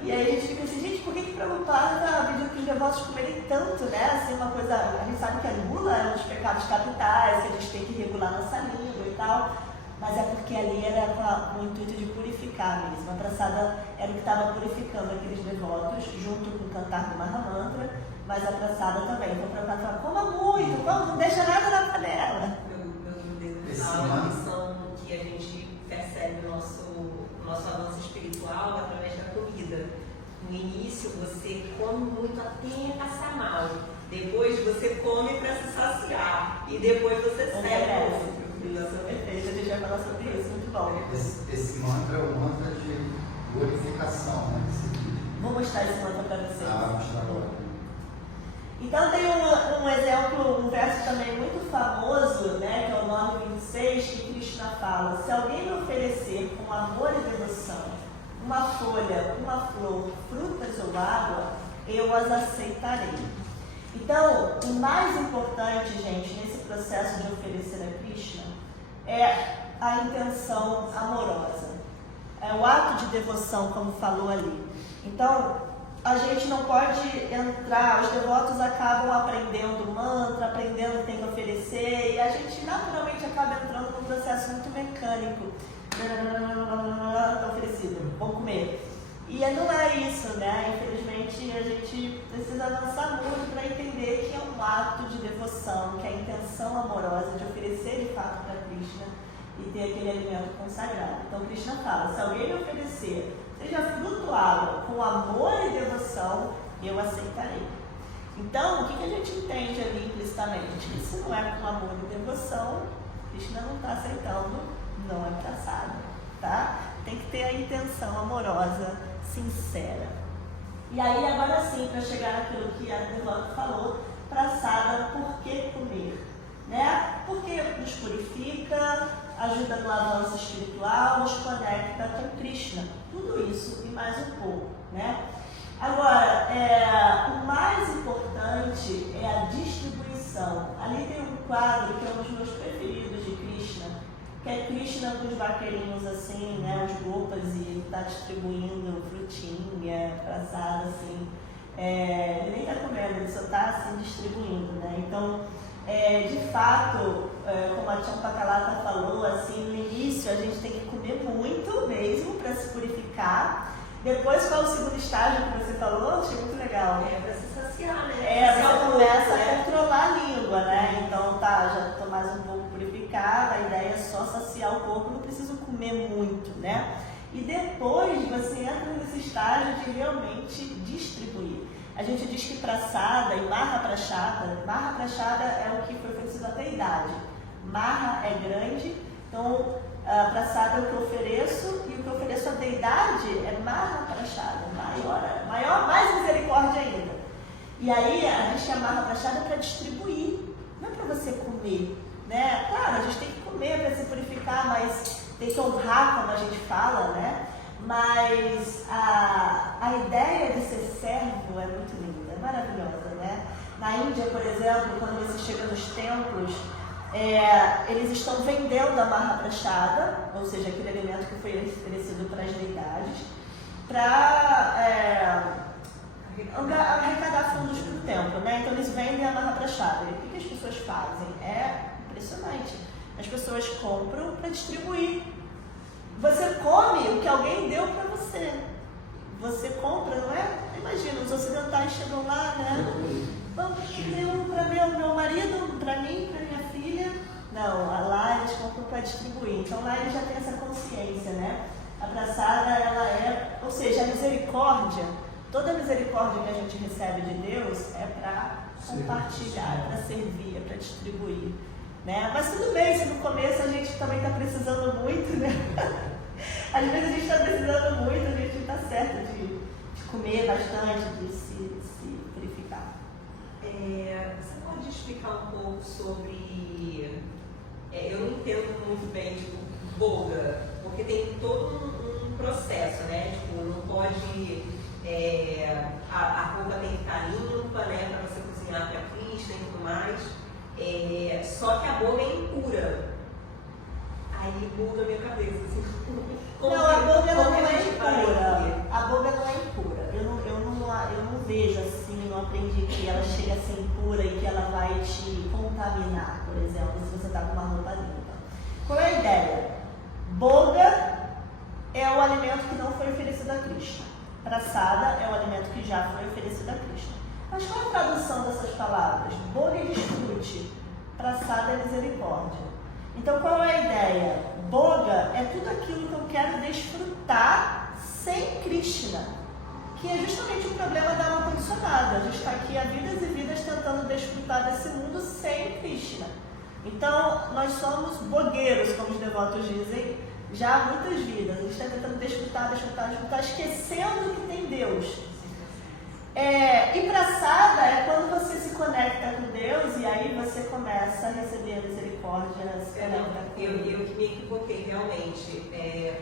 E aí a gente fica assim, gente, por que Prabhupada está pedindo para os devotos comerem tanto, né? Assim, uma coisa, a gente sabe que a gula é um dos pecados capitais, que a gente tem que regular nossa língua e tal, mas é porque ali era com o intuito de purificar mesmo. A prasada era o que estava purificando aqueles devotos, junto com o cantar do Mahamantra, mas a prasada também. Então Prabhupada fala, coma muito, não deixa nada na panela. Meu Deus, a missão que a gente percebe o nosso avanço espiritual através da comida. No início você come muito até passar mal, depois você come para se saciar e depois você serve outro. Perfeito, a gente vai falar sobre isso, muito bom. Esse mantra é o mantra de glorificação, né? Vou mostrar esse mantra para vocês. Vou mostrar agora. Então tem um exemplo, um verso também muito famoso, né, que é o 9:26, que Krishna fala, se alguém me oferecer com amor e devoção uma folha, uma flor, frutas ou água, eu as aceitarei. Então, o mais importante, gente, nesse processo de oferecer a Krishna, é a intenção amorosa. É o ato de devoção, como falou ali. Então, a gente não pode entrar, os devotos acabam aprendendo o mantra, aprendendo o que tem que oferecer, e a gente naturalmente acaba entrando num processo muito mecânico. Está oferecido, vamos comer. E não é isso, né? Infelizmente, a gente precisa avançar muito para entender que é um ato de devoção, que é a intenção amorosa de oferecer de fato para Krishna e ter aquele alimento consagrado. Então, Krishna fala, se alguém me oferecer, seja fruto ou água, com amor e devoção, eu aceitarei. Então, o que a gente entende ali implicitamente? Que se não é com amor e devoção, Krishna não está aceitando, não é prasada, tá? Tem que ter a intenção amorosa, sincera. E aí, agora sim, para chegar naquilo que a Devota falou, prasada, por que comer? Né? Porque nos purifica, ajuda no avanço espiritual, nos conecta com Krishna. Tudo isso e mais um pouco, né? Agora, o mais importante é a distribuição. Ali tem um quadro que é um dos meus preferidos de Krishna, que é Krishna com os vaqueirinhos assim, né, os gopas, e ele está distribuindo frutinha, prasada, assim. Ele nem está comendo, ele só está assim distribuindo, né? Então, de fato, como a Champakalata falou, assim, no início a gente tem que comer muito mesmo para se purificar. Depois, qual é o segundo estágio que você falou? Achei muito legal. Para se saciar, né? Você começa a controlar a língua, né? Então, já estou mais um pouco purificada, a ideia é só saciar o corpo, não preciso comer muito, né? E depois você entra nesse estágio de realmente distribuir. A gente diz que prasada e Maha Prashada é o que foi oferecido à deidade. Maha é grande, então prasada é o que eu ofereço, e o que eu ofereço à deidade é Maha Prashada, maior, mais misericórdia ainda. E aí a gente chama Maha Prashada para distribuir, não é para você comer, né? Claro, a gente tem que comer para se purificar, mas tem que honrar, como a gente fala, né? Mas a ideia de ser servo é muito linda, é maravilhosa, né? Na Índia, por exemplo, quando você chega nos templos, eles estão vendendo a Maha Prashada, ou seja, aquele alimento que foi oferecido para as deidades, para arrecadar fundos para o templo, né? Então eles vendem a Maha Prashada. E o que as pessoas fazem? É impressionante. As pessoas compram para distribuir. Você come o que alguém deu para você. Você compra, não é? Imagina, os ocidentais chegam lá, né? Vamos, deu um para meu marido, para mim, para minha filha. Não, lá eles compram para distribuir. Então lá eles já têm essa consciência, né? A prasada, ela ou seja, a misericórdia, toda a misericórdia que a gente recebe de Deus é para compartilhar, é para servir, é para distribuir. Né? Mas tudo bem, se no começo a gente também está precisando muito, né? Às vezes a gente está precisando muito, a gente está certo de comer bastante, de se purificar. Você pode explicar um pouco sobre... eu não entendo muito bem, tipo, boga, porque tem todo um processo, né? Tipo, não pode... a roupa tem que estar limpa, né? Para você cozinhar para Krishna e tudo mais. Só que a boga é impura. Aí muda a minha cabeça. Assim. Não, a boga não é impura. A boga não é impura. Eu não vejo assim, não aprendi que ela chega a ser impura e que ela vai te contaminar, por exemplo, se você está com uma roupa limpa. Qual é a ideia? Boga é o alimento que não foi oferecido a Krishna. Prasada é o alimento que já foi oferecido a Krishna. Mas qual é a tradução dessas palavras? Boga é desfrute, prasada é misericórdia. Então qual é a ideia? Boga é tudo aquilo que eu quero desfrutar sem Krishna, que é justamente o problema da alma condicionada. A gente está aqui há vidas e vidas tentando desfrutar desse mundo sem Krishna. Então nós somos bogueiros, como os devotos dizem, já há muitas vidas. A gente está tentando desfrutar, esquecendo que tem Deus. E prasada é quando você se conecta com Deus e aí você começa a receber a misericórdia. Eu que me equivoquei realmente,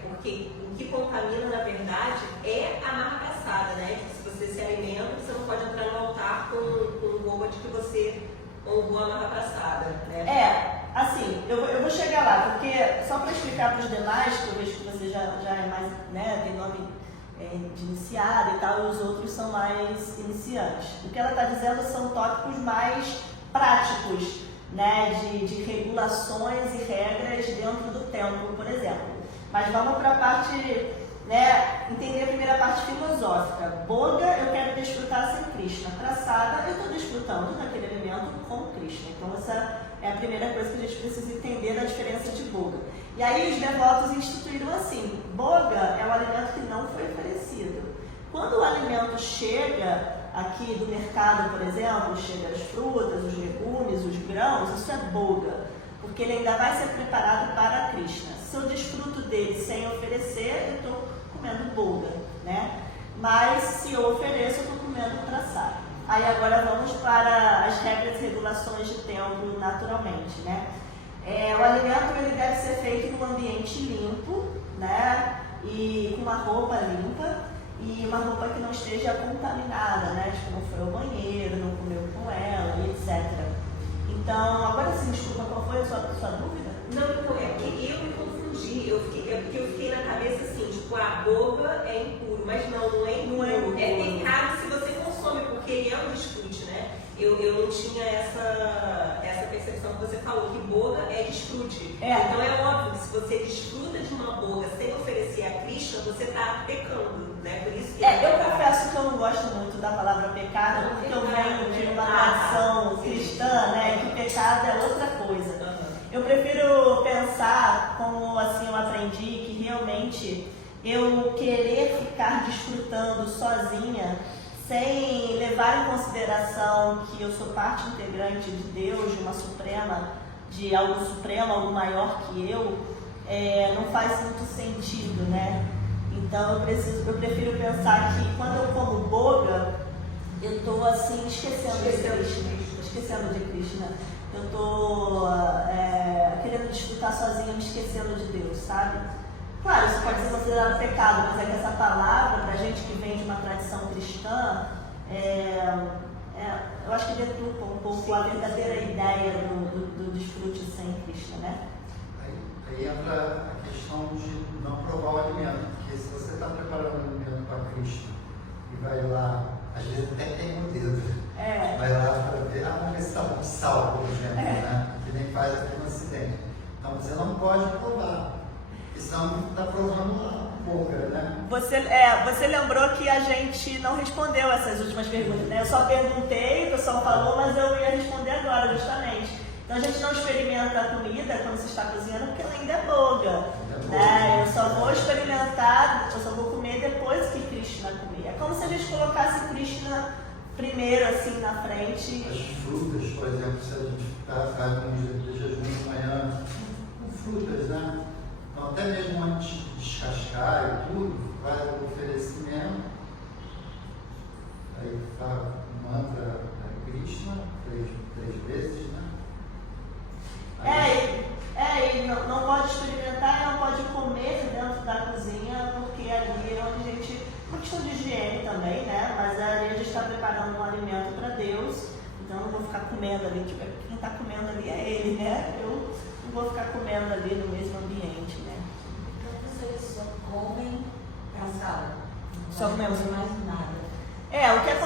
porque o que contamina na verdade é a Maha Prasada, né? Se você se alimenta, você não pode entrar no altar com o boba de que você honrou a Maha Prasada, né? Assim, eu vou chegar lá, porque só para explicar para os demais, que eu vejo que você já é mais, né, tem nome de iniciado e tal, e os outros são mais iniciantes. O que ela está dizendo são tópicos mais práticos, né, de regulações e regras dentro do templo, por exemplo. Mas vamos para a parte, né, entender a primeira parte filosófica. Boga, eu quero desfrutar sem Krishna. Prasada, eu estou desfrutando daquele alimento com Krishna. Então essa é a primeira coisa que a gente precisa entender da diferença de boga. E aí os devotos instituíram assim: boga é o alimento que não foi oferecido. Quando o alimento chega aqui do mercado, por exemplo, chega as frutas, os legumes, os grãos, isso é boga. porque ele ainda vai ser preparado para Krishna. Se eu desfruto dele sem oferecer, eu estou comendo boga, né? Mas se eu ofereço, eu estou comendo prasada. Aí agora vamos para as regras e regulações de templo naturalmente, né? O alimento ele deve ser feito num ambiente limpo, né? E com uma roupa limpa e uma roupa que não esteja contaminada, né? Tipo, não foi ao banheiro, não comeu com ela, etc. Então, agora sim, desculpa, qual foi a sua dúvida? Não, então é porque eu me confundi. Porque eu fiquei na cabeça assim, tipo, a boba é impuro, mas não é impuro. Não é impuro. É pecado se você consome, porque ele é um desfrute, né? Eu não tinha essa percepção que você falou, que boga é desfrute. Então é óbvio que se você desfruta de uma boga sem oferecer a Krishna, você está pecando, né? Por isso que eu confesso que eu não gosto muito da palavra pecado, porque eu venho de uma tradição cristã, né? Que pecado é outra coisa. Eu prefiro pensar, como assim eu aprendi, que realmente eu querer ficar desfrutando sozinha, sem levar em consideração que eu sou parte integrante de Deus, de uma suprema, de algo supremo, algo maior que eu, não faz muito sentido, né? Então eu prefiro pensar que quando eu como boga, eu estou assim esquecendo de Krishna. Eu estou querendo desfrutar sozinha, me esquecendo de Deus, sabe? Claro, isso pode ser considerado pecado, mas é que essa palavra, pra gente que vem de uma tradição cristã, eu acho que deturpa um pouco a verdadeira ideia do desfrute sem Krishna, né? Aí entra a questão de não provar o alimento, porque se você está preparando o alimento para Krishna e vai lá, às vezes até tem um dedo, vai lá para ver, vamos ver se está com sal, por exemplo, né? Que nem faz aqui no acidente. Então você não pode provar. Senão está provando a boca, né? Você lembrou que a gente não respondeu essas últimas perguntas, né? Eu só perguntei, o pessoal falou, mas eu ia responder agora, justamente. Então a gente não experimenta a comida quando se está cozinhando, porque ela ainda é boga, né? Eu só vou experimentar, eu só vou comer depois que Krishna comer. É como se a gente colocasse Krishna primeiro, assim, na frente. As frutas, por exemplo, se a gente faz um jejum de manhã com frutas, né? Então, até mesmo antes de descascar e tudo, faz o oferecimento, aí fala o mantra da Krishna, três vezes, né? E não pode experimentar, não pode comer dentro da cozinha, porque ali é onde a gente, uma questão de higiene também, né? Mas ali a gente está preparando um alimento para Deus, então eu não vou ficar comendo ali, tipo, quem está comendo ali é Ele, né? Eu não vou ficar comendo ali no mesmo ambiente, né? Então vocês só comem caçada. Só comemos mais nada. O que é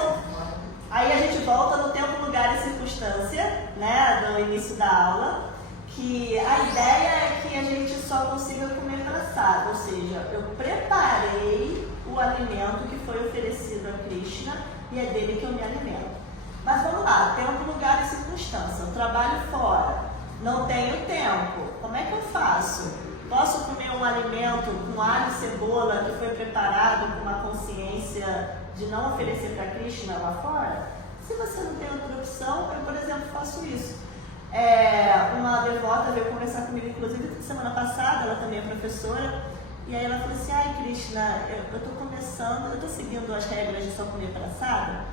aí a gente volta no tempo, lugar e circunstância, né? Do início da aula, que a ideia é que a gente só consiga comer caçada, ou seja, eu preparei o alimento que foi oferecido a Krishna e é dele que eu me alimento. Mas vamos lá, tempo, lugar e circunstância. Eu trabalho fora, não tenho tempo. Como é que eu faço? Posso comer um alimento com alho e cebola que foi preparado com uma consciência de não oferecer para Krishna lá fora? Se você não tem outra opção, eu, por exemplo, faço isso. Uma devota veio conversar comigo, inclusive, semana passada, ela também é professora, e aí ela falou assim, Krishna, eu estou começando, eu estou seguindo as regras de só comer praçada,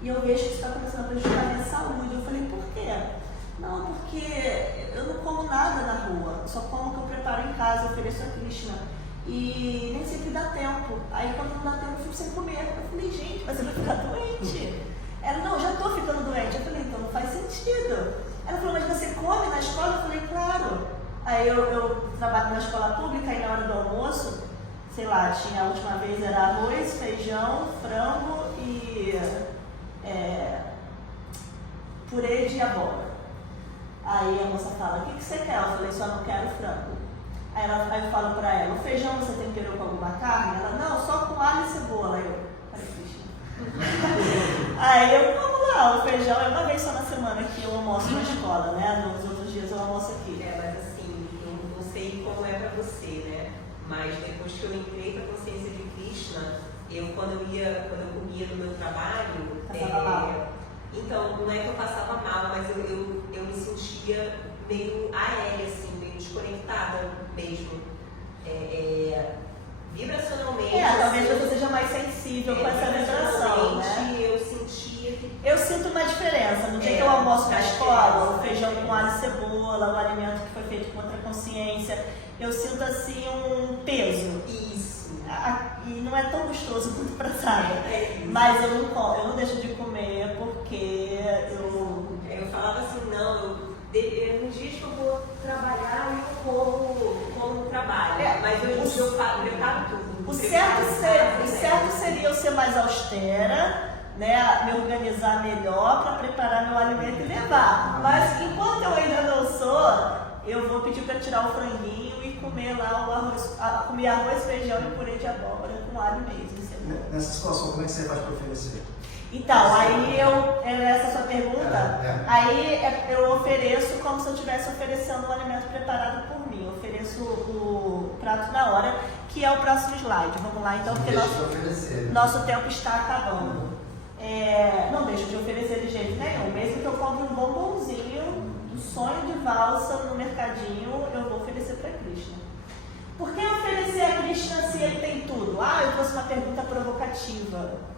e eu vejo que isso está começando a prejudicar a minha saúde. Eu falei, por quê? Não, porque eu não como nada na rua, só como o que eu preparo em casa, ofereço a Krishna. E nem sempre dá tempo. Aí quando não dá tempo, eu fico sem comer. Eu falei, gente, mas você vai ficar doente. Ela, não, já estou ficando doente. Eu falei, então não faz sentido. Ela falou, mas você come na escola? Eu falei, claro. Aí eu trabalho na escola pública e na hora do almoço, sei lá, tinha a última vez era arroz, feijão, frango e purê de abóbora. Aí a moça fala, o que você quer? Eu falei, só não quero frango. Aí eu falo pra ela, o feijão você temperou com alguma carne? Ela, não, só com alho e cebola. Aí eu, aí eu, vamos lá, o feijão é uma vez só na semana que eu almoço na escola, né? Nos outros dias eu almoço aqui. Mas assim, eu não sei como é pra você, né? Mas depois que eu entrei pra consciência de Krishna, quando eu comia no meu trabalho, passava mal. Então, não é que eu passava mal, mas eu me sentia meio aérea, assim, meio desconectada mesmo. Vibracionalmente. Talvez você seja mais sensível com essa vibração, né? Eu sentia que... Eu sinto uma diferença. No dia que eu almoço na escola, o feijão com alho e cebola, o alimento que foi feito com outra consciência, eu sinto assim um peso. Isso. E não é tão gostoso quanto praçada. Mas eu não deixo de comer porque eu falava assim, não, nos dias que eu vou trabalhar, eu como trabalho. Mas eu preparo tudo. O certo seria eu ser mais austera, né, me organizar melhor para preparar meu alimento e levar. Mas enquanto eu ainda não sou, eu vou pedir para tirar o franguinho e comer lá o arroz, comer arroz, feijão e purê de abóbora com alho mesmo. Nessa situação, como é que você faz para oferecer? Então, aí essa sua pergunta, aí eu ofereço como se eu estivesse oferecendo um alimento preparado por mim. Eu ofereço o prato na hora, que é o próximo slide. Vamos lá então, porque nosso tempo está acabando. Não deixo de oferecer de jeito nenhum. Mesmo que eu compre um bombonzinho do sonho de valsa no mercadinho, eu vou oferecer para Krishna. Por que oferecer a Krishna se ele tem tudo? Eu trouxe uma pergunta provocativa.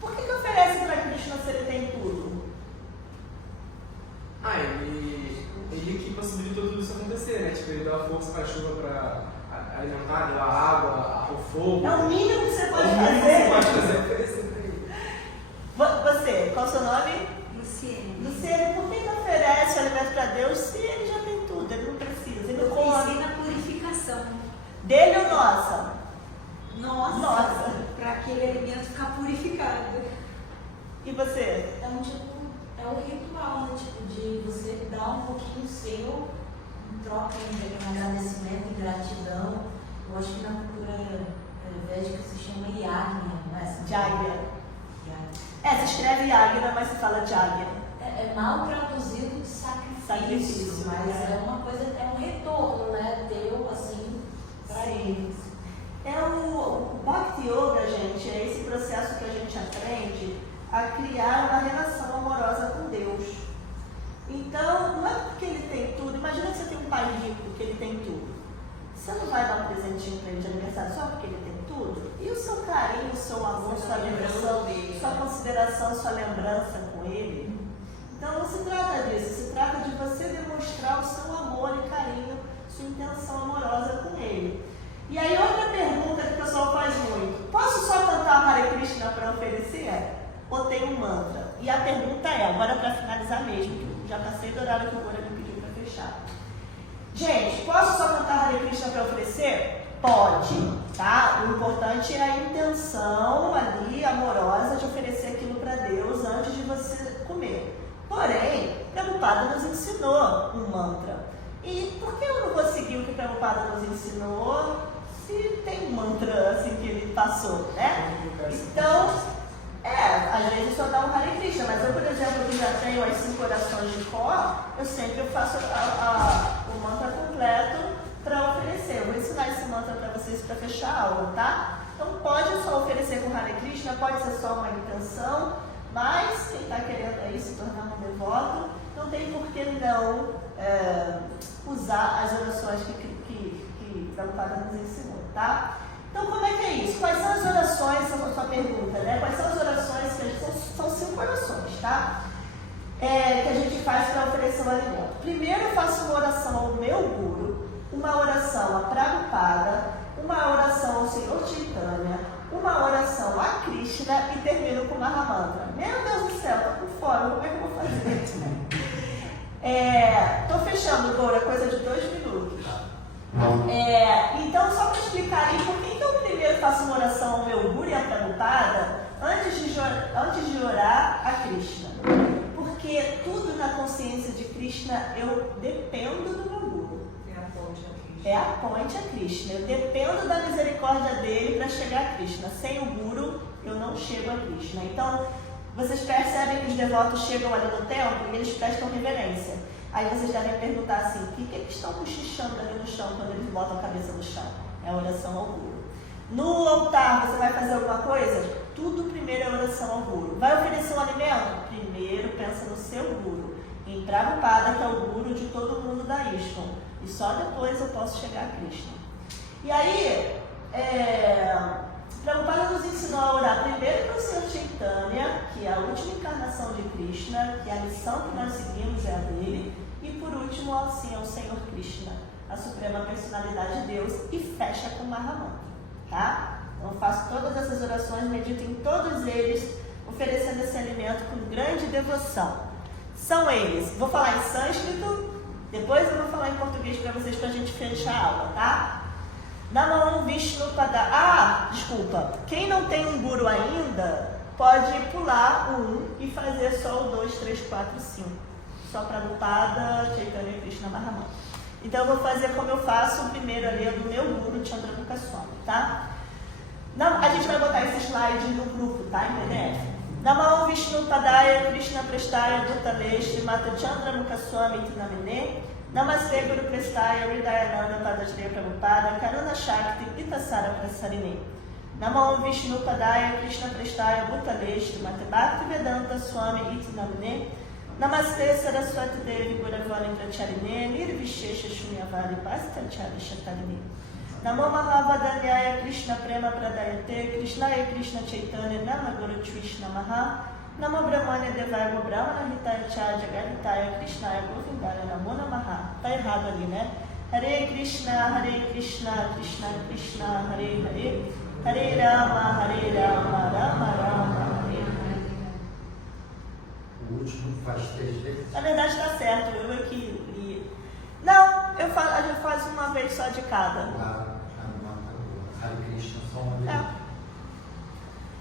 Por que oferece para Krishna se ele tem tudo? Ele que possibilitou tudo isso acontecer, né? Tipo, ele deu a força para a chuva para alimentar, deu a água, o fogo. É o mínimo que você pode fazer. É o mínimo que você pode fazer, oferecer para ele. Você, qual é o seu nome? Luciene. Luciene, por que oferece o alimento para Deus se ele já tem tudo? Ele não precisa, ele não come. Ensina a purificação. Dele ou nossa? Nossa. Para aquele alimento ficar purificado. E você? É um ritual, né? Tipo, de você dar um pouquinho seu em troca, em agradecimento, em gratidão. Eu acho que na cultura védica se chama yagna, não é? Jagya. Se escreve yagna, mas se fala jagya. É mal traduzido de sacrifício, mas é uma coisa, é um retorno, né? Teu, assim, para eles. O Bhakti Yoga, gente, é esse processo que a gente aprende a criar uma relação amorosa com Deus. Então, não é porque ele tem tudo. Imagina que você tem um pai rico que ele tem tudo. Você não vai dar um presentinho para ele de aniversário só porque ele tem tudo? E o seu carinho, o seu amor, sua devoção, sua consideração, sua lembrança com ele? Então, não se trata disso. Se trata de você demonstrar o seu amor e carinho, sua intenção amorosa com ele. E aí, outra pergunta que o pessoal faz muito: posso só cantar Hare Krishna para oferecer? Ou tem um mantra? E a pergunta agora para finalizar mesmo, que já passei do horário que o Gora me pediu para fechar. Gente, posso só cantar Hare Krishna para oferecer? Pode, tá? O importante é a intenção ali, amorosa, de oferecer aquilo para Deus antes de você comer. Porém, Prabhupada nos ensinou um mantra. E por que eu não vou seguir o que Prabhupada nos ensinou se tem um mantra assim que ele passou, né? Então, às vezes só dá um Hare Krishna, mas eu, por exemplo, que já tenho as 5 orações de cor, eu sempre faço o mantra completo para oferecer. Eu vou ensinar esse mantra para vocês para fechar a aula, tá? Então pode só oferecer com Hare Krishna, pode ser só uma intenção, mas quem está querendo aí se tornar um devoto, não tem por que não usar as orações que Prabhupada nos ensinou, tá? Então, como é que é isso? Quais são as orações, essa é a sua pergunta, né? Quais são as orações que a gente... São 5 orações, tá? Que a gente faz para oferecer o alimento. Primeiro, eu faço uma oração ao meu Guru, uma oração a Prabhupada, uma oração ao Senhor Chaitanya, uma oração a Krishna e termino com Mahamantra. Meu Deus do céu, tô com fome, como é que eu vou fazer? Tô fechando, Gora, coisa de 2 minutos. Então, só para explicar aí, por que eu primeiro faço uma oração ao meu Guru e a Prabhupada antes de orar a Krishna? Porque tudo na consciência de Krishna eu dependo do meu Guru. É a ponte a Krishna. Eu dependo da misericórdia dele para chegar a Krishna. Sem o Guru, eu não chego a Krishna. Então, vocês percebem que os devotos chegam ali no templo e eles prestam reverência. Aí vocês devem perguntar assim: o que eles estão cochichando ali no chão quando eles botam a cabeça no chão? É a oração ao Guru. No altar, você vai fazer alguma coisa? Tudo primeiro é oração ao Guru. Vai oferecer um alimento? Primeiro pensa no seu Guru. em Prabhupada, que é o guru de todo mundo da ISKCON. E só depois eu posso chegar a Krishna. E aí, Prabhupada nos ensinou a orar primeiro para o Senhor Chaitanya, que é a última encarnação de Krishna, que a missão que nós seguimos é a dele, e por último ao Senhor Krishna, a suprema personalidade de Deus, e fecha com Mahamantra, tá? Então eu faço todas essas orações, medito em todos eles, oferecendo esse alimento com grande devoção. São eles, vou falar em sânscrito, depois eu vou falar em português para vocês, para a gente fechar a aula, tá? Namo Vishnu Pada. Desculpa. Quem não tem um guru ainda, pode pular o 1 e fazer só o 2, 3, 4, 5. Só Prabhupada, Chaitanya Krishna Mahamantra. Então eu vou fazer como eu faço o primeiro ali, do meu guru, Chandramukha Swami, tá? A gente vai botar esse slide no grupo, tá? Em PDF. Namo Vishnu Padaya Krishna Prestaya Bhutale Srimata Chandramukha Swami Tinamine. Namaste Guru Prestaya Hridayananda Padashriya Prabhupada Karuna Shakti Pitasara Prasarine. Namo Vishnu Padaya Krishna Prestaya Bhutale Srimate Bhakti Vedanta Swami Itinamine. Namaste Saraswati Devi Guravani Pracharine Nirvishesha Shunyavari Pastachari Shatarine. Namo Mahavadanyaya Krishna Prema Pradayate Krishnaya Krishna Chaitanya Nama Guru Krishna Maha. Namo Brahmanya Devaya Brahmana Hitaya Chaja Garitaya Krishnaya Govindaya Namo Namaha. Tá errado ali, né? Hare Krishna, Krishna Krishna, Hare Hare, Hare Rama, Rama Rama, Hare Hare. O último faz 3 vezes? Na verdade tá certo, eu aqui li. Não, a gente faz uma vez só de cada. Hare Krishna, só uma vez.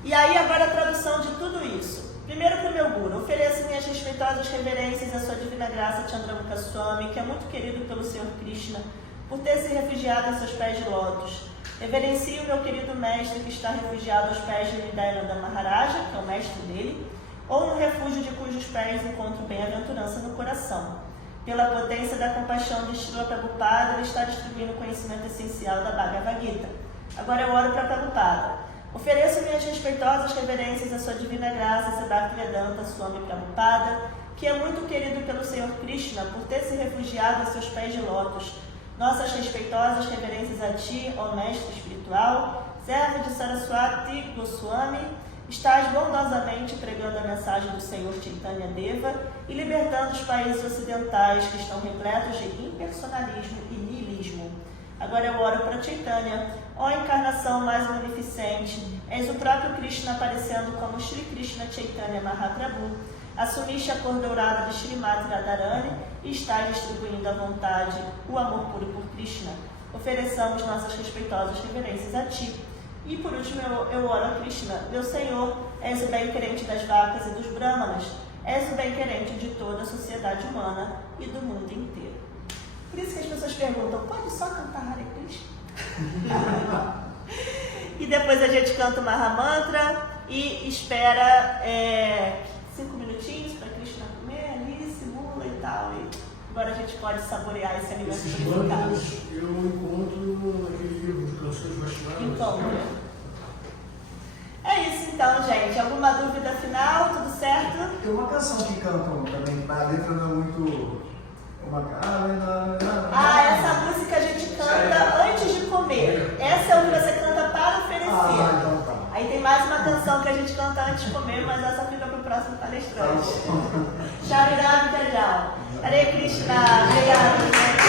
E aí agora a tradução de tudo isso. Primeiro para o meu guru, ofereço minhas respeitosas reverências à sua divina graça Chandramukha Swami, que é muito querido pelo Senhor Krishna, por ter se refugiado em seus pés de lótus. Reverencio o meu querido mestre que está refugiado aos pés de Hridayananda Maharaja, que é o mestre dele, ou no refúgio de cujos pés encontro bem-aventurança no coração. Pela potência da compaixão de Srila Prabhupada, ele está distribuindo o conhecimento essencial da Bhagavad Gita. Agora eu oro para Prabhupada. Ofereço minhas respeitosas reverências à sua divina graça, Bhaktivedanta Swami Prabhupada, que é muito querido pelo Senhor Krishna por ter se refugiado a seus pés de lótus. Nossas respeitosas reverências a ti, ó mestre espiritual, servo de Saraswati Goswami, estás bondosamente pregando a mensagem do Senhor Chaitanya Deva e libertando os países ocidentais que estão repletos de impersonalismo e niilismo. Agora eu oro para Chaitanya, ó encarnação mais magnificente, és o próprio Krishna aparecendo como Shri Krishna Chaitanya Mahaprabhu. Assumiste a cor dourada de Srimati Radharani e estás distribuindo à vontade o amor puro por Krishna. Ofereçamos nossas respeitosas reverências a ti. E por último eu oro a Krishna, meu Senhor, és o bem-querente das vacas e dos brahmanas, és o bem-querente de toda a sociedade humana e do mundo inteiro. Por isso que as pessoas perguntam, pode só cantar Hare Krishna? E depois a gente canta o Mahamantra e espera 5 minutinhos para Krishna comer ali, simula e tal. E agora a gente pode saborear esse alimento purificado. Eu encontro naquele livro de canções Vaishnavas. É isso então, gente. Alguma dúvida final? Tudo certo? Tem uma canção que cantam também, a letra não é muito... essa música a gente canta antes de comer. Essa é o que você canta para oferecer. Então tá. Aí tem mais uma canção que a gente canta antes de comer, mas essa fica para o próximo palestrante. Sharirama Tejal. Hare Krishna. Obrigada.